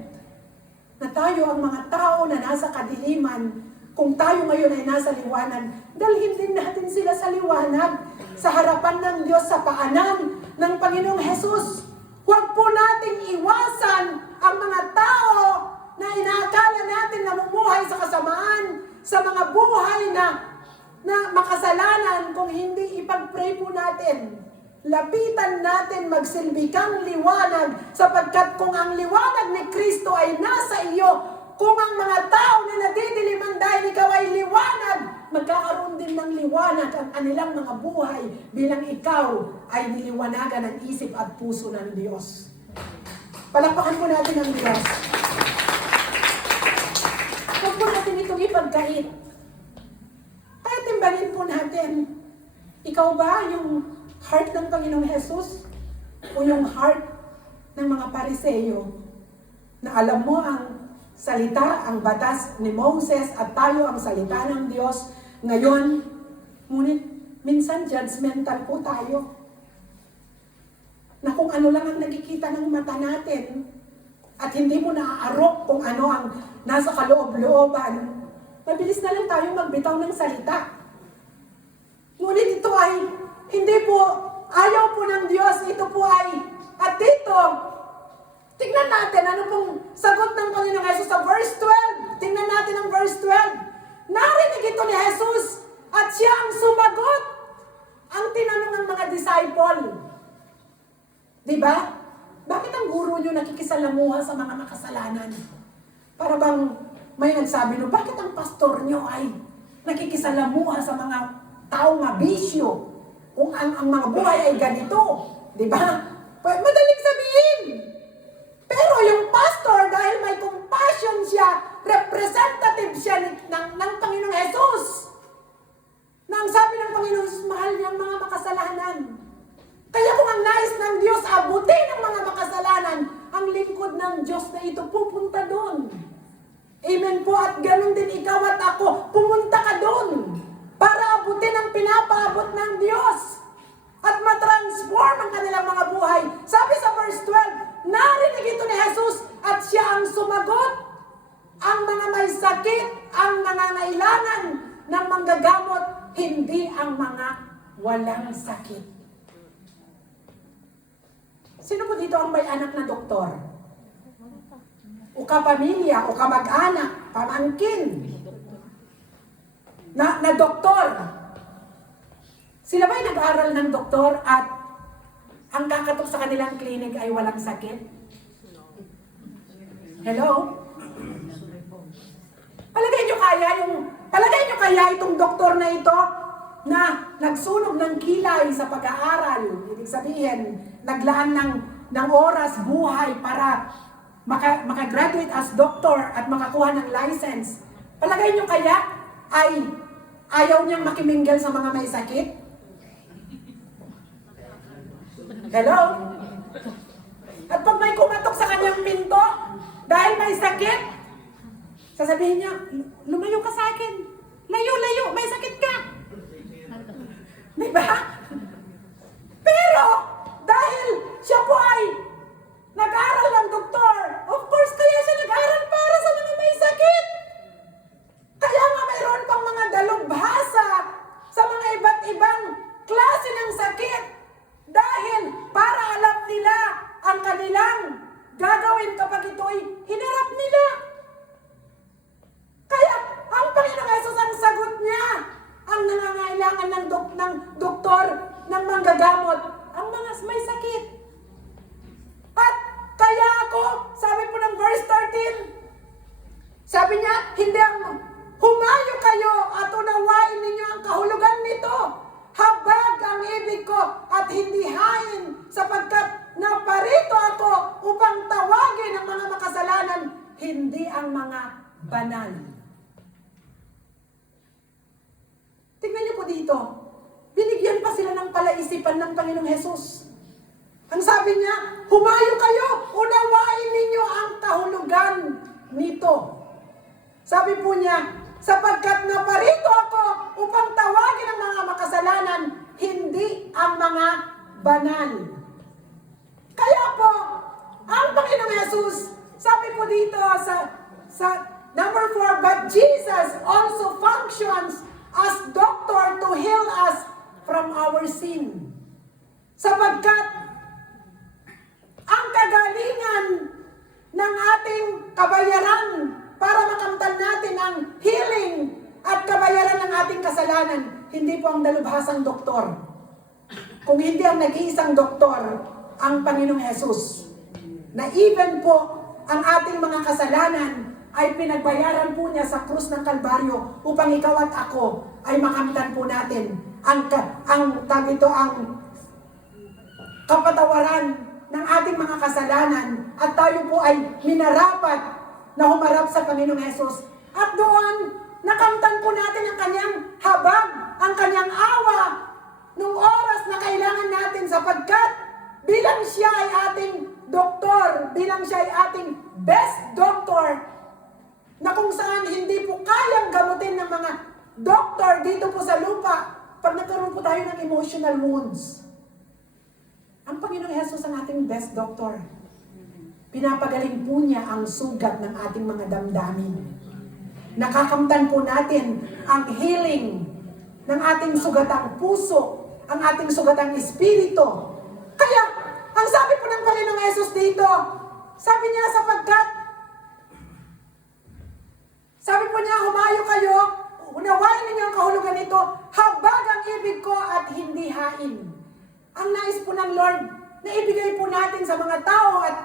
na tayo ang mga tao na nasa kadiliman. Kung tayo ngayon ay nasa liwanag, dalhin din natin sila sa liwanag, sa harapan ng Diyos, sa paanan ng Panginoong Hesus. Huwag po nating iwasan ang mga tao na inaakala natin namumuhay sa kasamaan, sa mga buhay na makasalanan, kung hindi ipag-pray po natin. Lapitan natin, magsilbi kang liwanag, sapagkat kung ang liwanag ni Kristo ay nasa iyo, kung ang mga tao na nadidiliman dahil ikaw ay liwanag, magkakaroon din ng liwanag ang kanilang mga buhay bilang ikaw ay niliwanagan ng isip at puso ng Diyos. Palakpakan po natin ang Diyos. Huwag po natin itong ipagkait. Kaya timbangin po natin, ikaw ba yung heart ng Panginoong Hesus o yung heart ng mga Pariseyo na alam mo ang salita, ang batas ni Moses at tayo ang salita ng Diyos ngayon, ngunit minsan judgmental po tayo na kung ano lang ang nakikita ng mata natin at hindi mo naaarok kung ano ang nasa kaloob-looban, mabilis na lang tayo magbitaw ng salita. Ngunit ito ay hindi po, ayaw po ng Diyos, ito po ay, at dito, tingnan natin ano pong sagot ng Panginoong Hesus sa verse 12. Tingnan natin ang verse 12. Narinig ito ni Jesus at siya ang sumagot. Ang tinanong ng mga disciple. Diba? Bakit ang guro nyo nakikisalamuha sa mga makasalanan? Para bang may nagsabi no, bakit ang pastor nyo ay nakikisalamuha sa mga taong mabisyo? Kung ang mga buhay ay ganito. Diba? Madaling sabihin. Pero yung pastor, dahil may compassion siya, representative siya ng Panginoong Hesus. Na ang sabi ng Panginoong Hesus, mahal niya ang mga makasalanan. Kaya kung ang nais ng Diyos abutin ang mga makasalanan, ang lingkod ng Diyos na ito pupunta doon. Amen po, at ganun din ikaw at ako, pumunta ka doon para abutin ang pinapaabot ng Diyos at matransform ang kanilang mga buhay. sabi sa verse 12, narinig ito ni Jesus at siya ang sumagot. Ang mga may sakit, ang nangangailangan ng manggagamot, hindi ang mga walang sakit. Sino po dito ang may anak na doktor? O kapamilya, o kamag-anak, pamangkin na doktor. Sila ba'y nag-aral ng doktor at ang kakatok sa kanilang klinik ay walang sakit? Hello? Palagay nyo kaya itong doktor na ito na nagsunog ng kilay sa pag-aaral, ibig sabihin, naglaan ng oras, buhay para makagraduate as doctor at makakuha ng license. Palagay nyo kaya ay ayaw niyang makimingle sa mga may sakit? Hello? At pag may kumatok sa kanyang pinto, dahil may sakit, sasabihin niya, lumayo ka sa akin. Layo, may sakit ka. Diba? Pero, dahil siya po ay nag-aral ng doktor, of course, kaya siya nag-aral para sa mga may sakit. Kaya nga mayroon pang mga dalubhasa sa mga iba't ibang klase ng sakit. Dahil para alam nila ang kanilang gagawin kapag ito'y hinarap nila. Kaya ang Panginoong Hesus ang sagot niya, ang nangangailangan ng doktor hindi ang mga banal. Tingnan niyo po dito. Binigyan pa sila ng palaisipan ng Panginoong Hesus. Ang sabi niya, humayo kayo, unawain ninyo ang kahulugan nito. Sabi po niya, sapagkat naparito ako upang tawagin ang mga makasalanan, hindi ang mga banal. Kaya po, ang Panginoong Hesus, sabi po dito sa number 4, but Jesus also functions as doctor to heal us from our sin. Sapagkat ang kagalingan ng ating kabayaran para makamtan natin ang healing at kabayaran ng ating kasalanan, hindi po ang dalubhasang doktor. Kung hindi ang nag-iisang doktor, ang Panginoong Hesus, na even po ang ating mga kasalanan ay pinagbayaran po niya sa krus ng Kalbaryo upang ikaw at ako ay makamtan po natin ang kapatawaran ng ating mga kasalanan at tayo po ay minarapat na humarap sa Panginoong Hesus. At doon, nakamtan po natin ang kanyang habag, ang kanyang awa nung oras na kailangan natin sapagkat bilang siya ay ating doktor, bilang siya ay ating best doctor, na kung saan hindi po kayang gamutin ng mga doktor dito po sa lupa pag nagkaroon po tayo ng emotional wounds. Ang Panginoong Hesus ang ating best doctor. Pinapagaling po niya ang sugat ng ating mga damdamin. Nakakamtan po natin ang healing ng ating sugatang puso, ang ating sugatang espiritu. Kaya, ang sabi po ng Panginoong Hesus dito, sabi niya sabi po niya, humayo kayo, unawain ninyo ang kahulugan nito, habag ang ibig ko at hindi hain. Ang nais po ng Lord na ibigay po natin sa mga tao at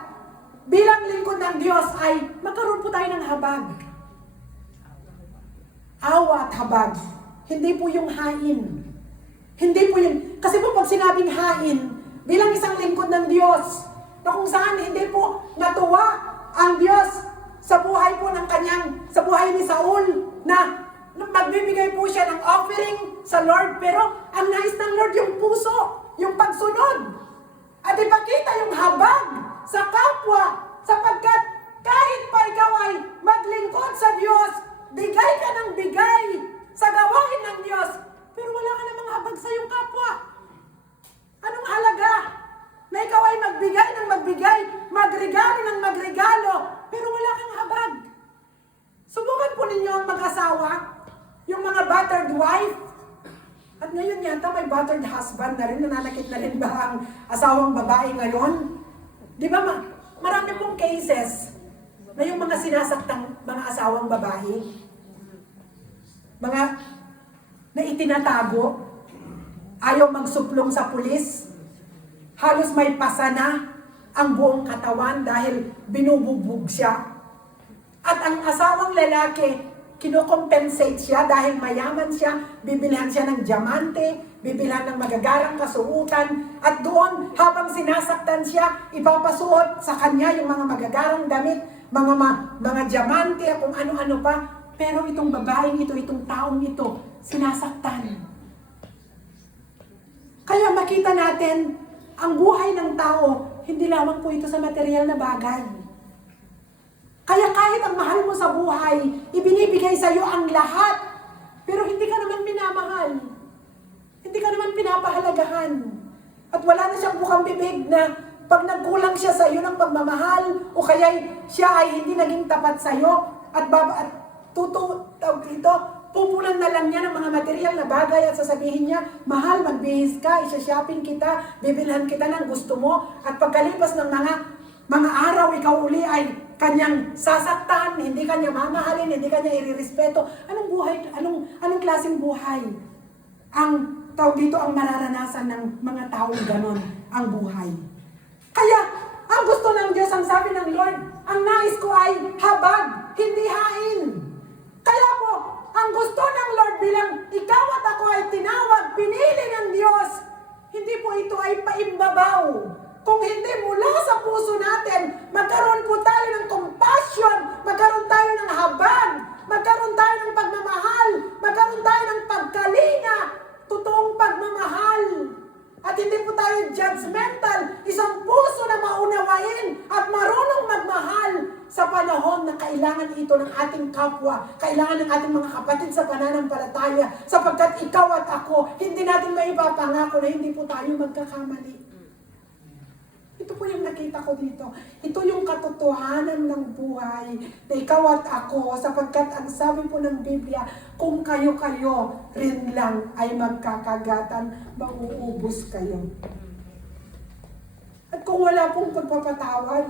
bilang lingkod ng Diyos ay magkaroon po tayo ng habag. Awa at habag. Hindi po yung hain. Hindi po yun. Kasi po pag sinabing hain, bilang isang lingkod ng Diyos, na kung saan hindi po natuwa ang Diyos sa buhay po ng sa buhay ni Saul, na magbibigay po siya ng offering sa Lord, pero ang nais ng Lord yung puso, yung pagsunod. At ipakita yung habag sa kapwa, sapagkat kahit pa ikaw ay maglingkod sa Diyos, bigay ka ng bigay sa gawain ng Diyos, pero wala ka namang habag sa iyong kapwa. Anong halaga na ikaw ay magbigay ng magbigay, magregalo ng magregalo, pero wala kang habag? Subukan po ninyo ang mag-asawa, yung mga battered wife, at ngayon yata may battered husband na rin, nananakit na rin ba ang asawang babae ngayon? Di ba marami pong cases na yung mga sinasaktang mga asawang babae, mga na itinatago, ayaw magsuplong sa pulis, halos may pasa na ang buong katawan dahil binubugbog siya. At ang asawang lalaki, kinocompensate siya dahil mayaman siya, bibilhan siya ng diamante, bibilhan ng magagarang kasuotan, at doon habang sinasaktan siya, ipapasuot sa kanya yung mga magagarang damit, mga diamante, kung ano-ano pa. Pero itong babaeng ito, itong taong ito, sinasaktan. Kaya makita natin, ang buhay ng tao, hindi lamang po ito sa material na bagay. Kaya kahit ang mahal mo sa buhay, ibinibigay sa iyo ang lahat, pero hindi ka naman minamahal. Hindi ka naman pinapahalagahan. At wala na siyang bukang bibig na pag nagkulang siya sa iyo ng pagmamahal, o kaya siya ay hindi naging tapat sa iyo, at pupunan na lang niya ng mga material na bagay at sasabihin niya, mahal, magbihis ka, isa-shopping kita, bibilhan kita ng gusto mo, at pagkalipas ng mga araw, ikaw uli ay kanyang sasaktan, hindi kanya mamahalin, hindi kanya irirespeto. Anong buhay, anong klaseng buhay? Ang tawag dito, ang mararanasan ng mga taong ganon, ang buhay. Kaya, ang gusto ng Diyos, ang sabi ng Lord, ang nais ko ay habag, hindi hain. Kaya po, ang gusto ng Lord bilang ikaw at ako ay tinawag, pinili ng Diyos, hindi po ito ay paimbabaw. Kung hindi mula sa puso natin, magkaroon po tayo ng compassion, na kailangan ito ng ating kapwa, kailangan ng ating mga kapatid sa pananampalataya, sapagkat ikaw at ako, hindi natin maipapangako na hindi po tayo magkakamali. Ito po yung nakita ko dito. Ito yung katotohanan ng buhay na ikaw at ako, sapagkat ang sabi po ng Biblia, kung kayo-kayo rin lang ay magkakagatan, mauubos kayo. At kung wala pong pagpapatawad,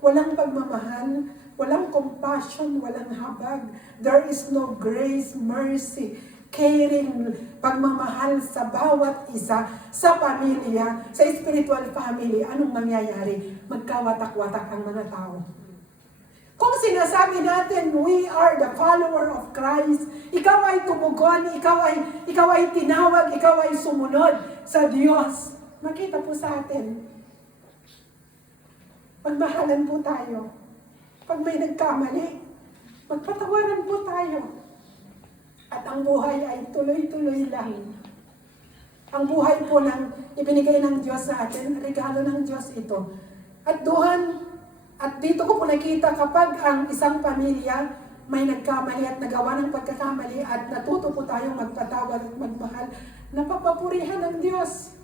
walang pagmamahal, walang compassion, walang habag, there is no grace, mercy, caring, pagmamahal sa bawat isa, sa pamilya, sa spiritual family, anong mangyayari? Magkawatak-watak ang mga tao. Kung sinasabi natin, we are the follower of Christ, ikaw ay tumugon, ikaw ay tinawag, ikaw ay sumunod sa Diyos. Makita po sa atin, magmahalan po tayo. Pag may nagkamali, magpatawaran po tayo. At ang buhay ay tuloy-tuloy lang. Ang buhay po lang ibinigay ng Diyos sa atin, regalo ng Diyos ito. At dito ko po nakita kapag ang isang pamilya may nagkamali at nagawa ng pagkakamali at natuto po tayong magpatawad at magmahal, napapapurihan ng Diyos.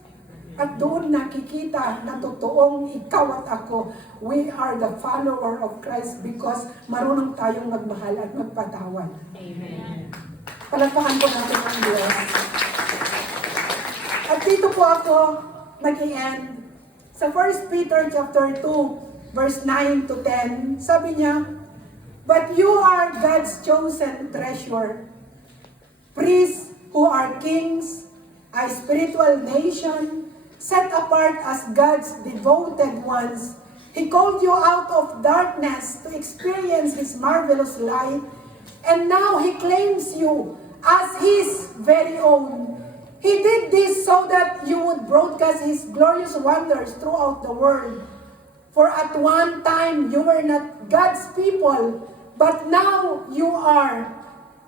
At doon nakikita na totoong ikaw at ako, we are the follower of Christ because marunong tayong magmahal at magpatawad. Amen. Palagpakan po natin ang Diyos. At dito po ako mag-i-end. Sa 1 Peter chapter 2, verse 9 to 10, sabi niya, but you are God's chosen treasure, priests who are kings, a spiritual nation, set apart as God's devoted ones. He called you out of darkness to experience His marvelous light, and now He claims you as His very own. He did this so that you would broadcast His glorious wonders throughout the world. For at one time you were not God's people, but now you are.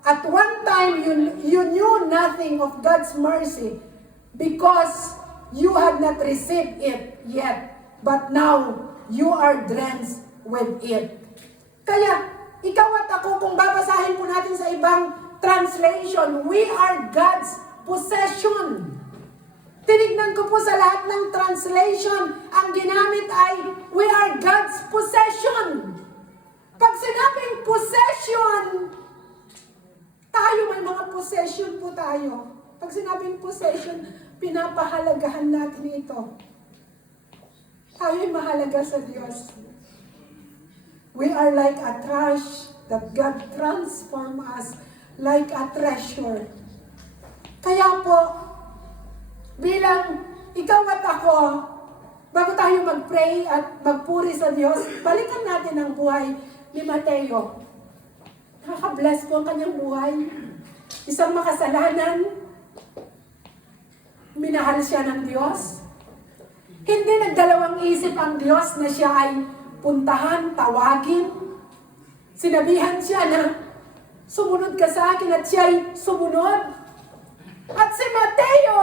At one time you knew nothing of God's mercy because you had not received it yet, but now you are drenched with it. Kaya, ikaw at ako, kung babasahin po natin sa ibang translation, we are God's possession. Tinignan ko po sa lahat ng translation, ang ginamit ay, we are God's possession. Pag sinabing possession, tayo may mga possession po tayo. Pag sinabing possession, pinapahalagahan natin ito. Tayo'y mahalaga sa Diyos. We are like a trash that God transform us like a treasure. Kaya po, bilang ikaw at ako, bago tayo mag-pray at magpuri sa Diyos, balikan natin ang buhay ni Mateo. Nakaka-bless po ang kanyang buhay. Isang makasalanan, minahal siya ng Diyos. Hindi nagdalawang isip ang Diyos na siya ay puntahan, tawagin. Sinabihan siya na sumunod ka sa akin at siya ay sumunod. At si Mateo,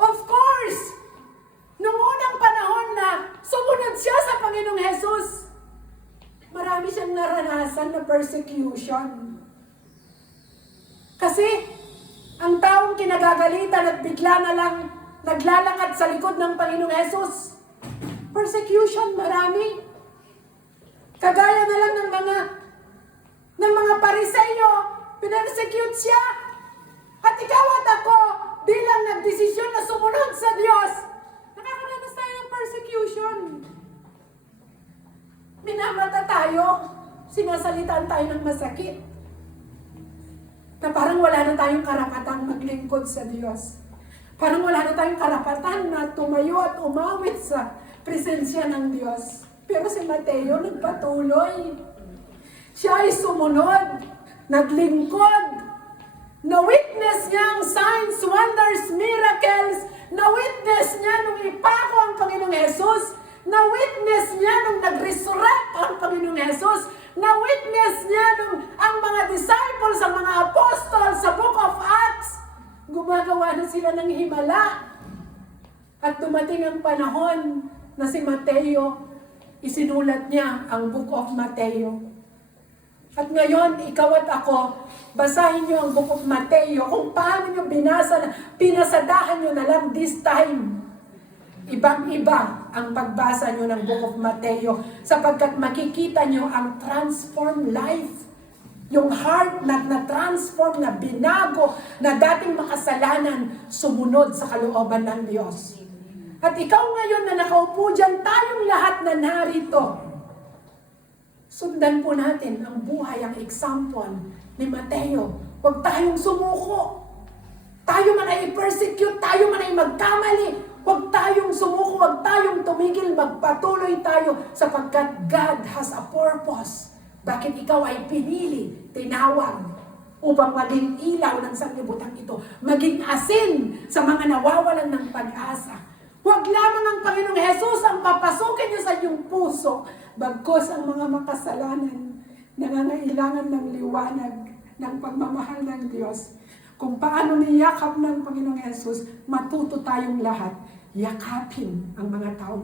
of course, nung unang panahon na sumunod siya sa Panginoong Jesus, marami siyang naranasan na persecution. Kasi ang taong kinagagalitan at bigla na lang naglalakad sa likod ng Panginoong Jesus. Persecution, marami. Kagaya na lang ng mga Pariseo, pinersecute siya. At ikaw at ako, bilang nagdesisyon na sumunod sa Diyos, nakakaranas tayo ng persecution. Minamata tayo, sinasalitaan tayo ng masakit. Na parang wala na tayong karapatang maglingkod sa Diyos. Parang wala na tayong karapatan na tumayo at umawit sa presensya ng Diyos. Pero si Mateo nagpatuloy. Siya ay sumunod, naglingkod, na-witness niya ang signs, wonders, miracles, na-witness niya nung ipako ang Panginoong Jesus, na-witness niya nung nag-resurrect ang Panginoong Jesus, na-witness niya nung ang mga disciples, ang mga apostles sa Book of Acts, gumagawa na sila ng himala. At dumating ang panahon na si Mateo, isinulat niya ang Book of Mateo. At ngayon, ikaw at ako, basahin niyo ang Book of Mateo, kung paano niyo pinasadahan niyo na lang this time. Ibang-iba ang pagbasa niyo ng Book of Mateo, sapagkat makikita niyo ang transformed life. Yung heart na na-transform, na binago, na dating makasalanan, sumunod sa kalooban ng Diyos. At ikaw ngayon na nakaupo dyan, tayong lahat na narito, sundan po natin ang buhay, ang example ni Mateo. Huwag tayong sumuko. Tayo man ay i-persecute, tayo man ay magkamali. Huwag tayong sumuko, huwag tayong tumigil, magpatuloy tayo sapagkat God has a purpose. Bakit ikaw ay pinili, tinawag, upang maging ilaw ng sanlibutan ito, maging asin sa mga nawawalan ng pag-asa. Huwag lamang ang Panginoong Jesus ang papasukin niyo sa iyong puso, bagkos ang mga makasalanan, nangangailangan ng liwanag, ng pagmamahal ng Diyos. Kung paano niyakap ng Panginoong Jesus, matuto tayong lahat yakapin ang mga tao.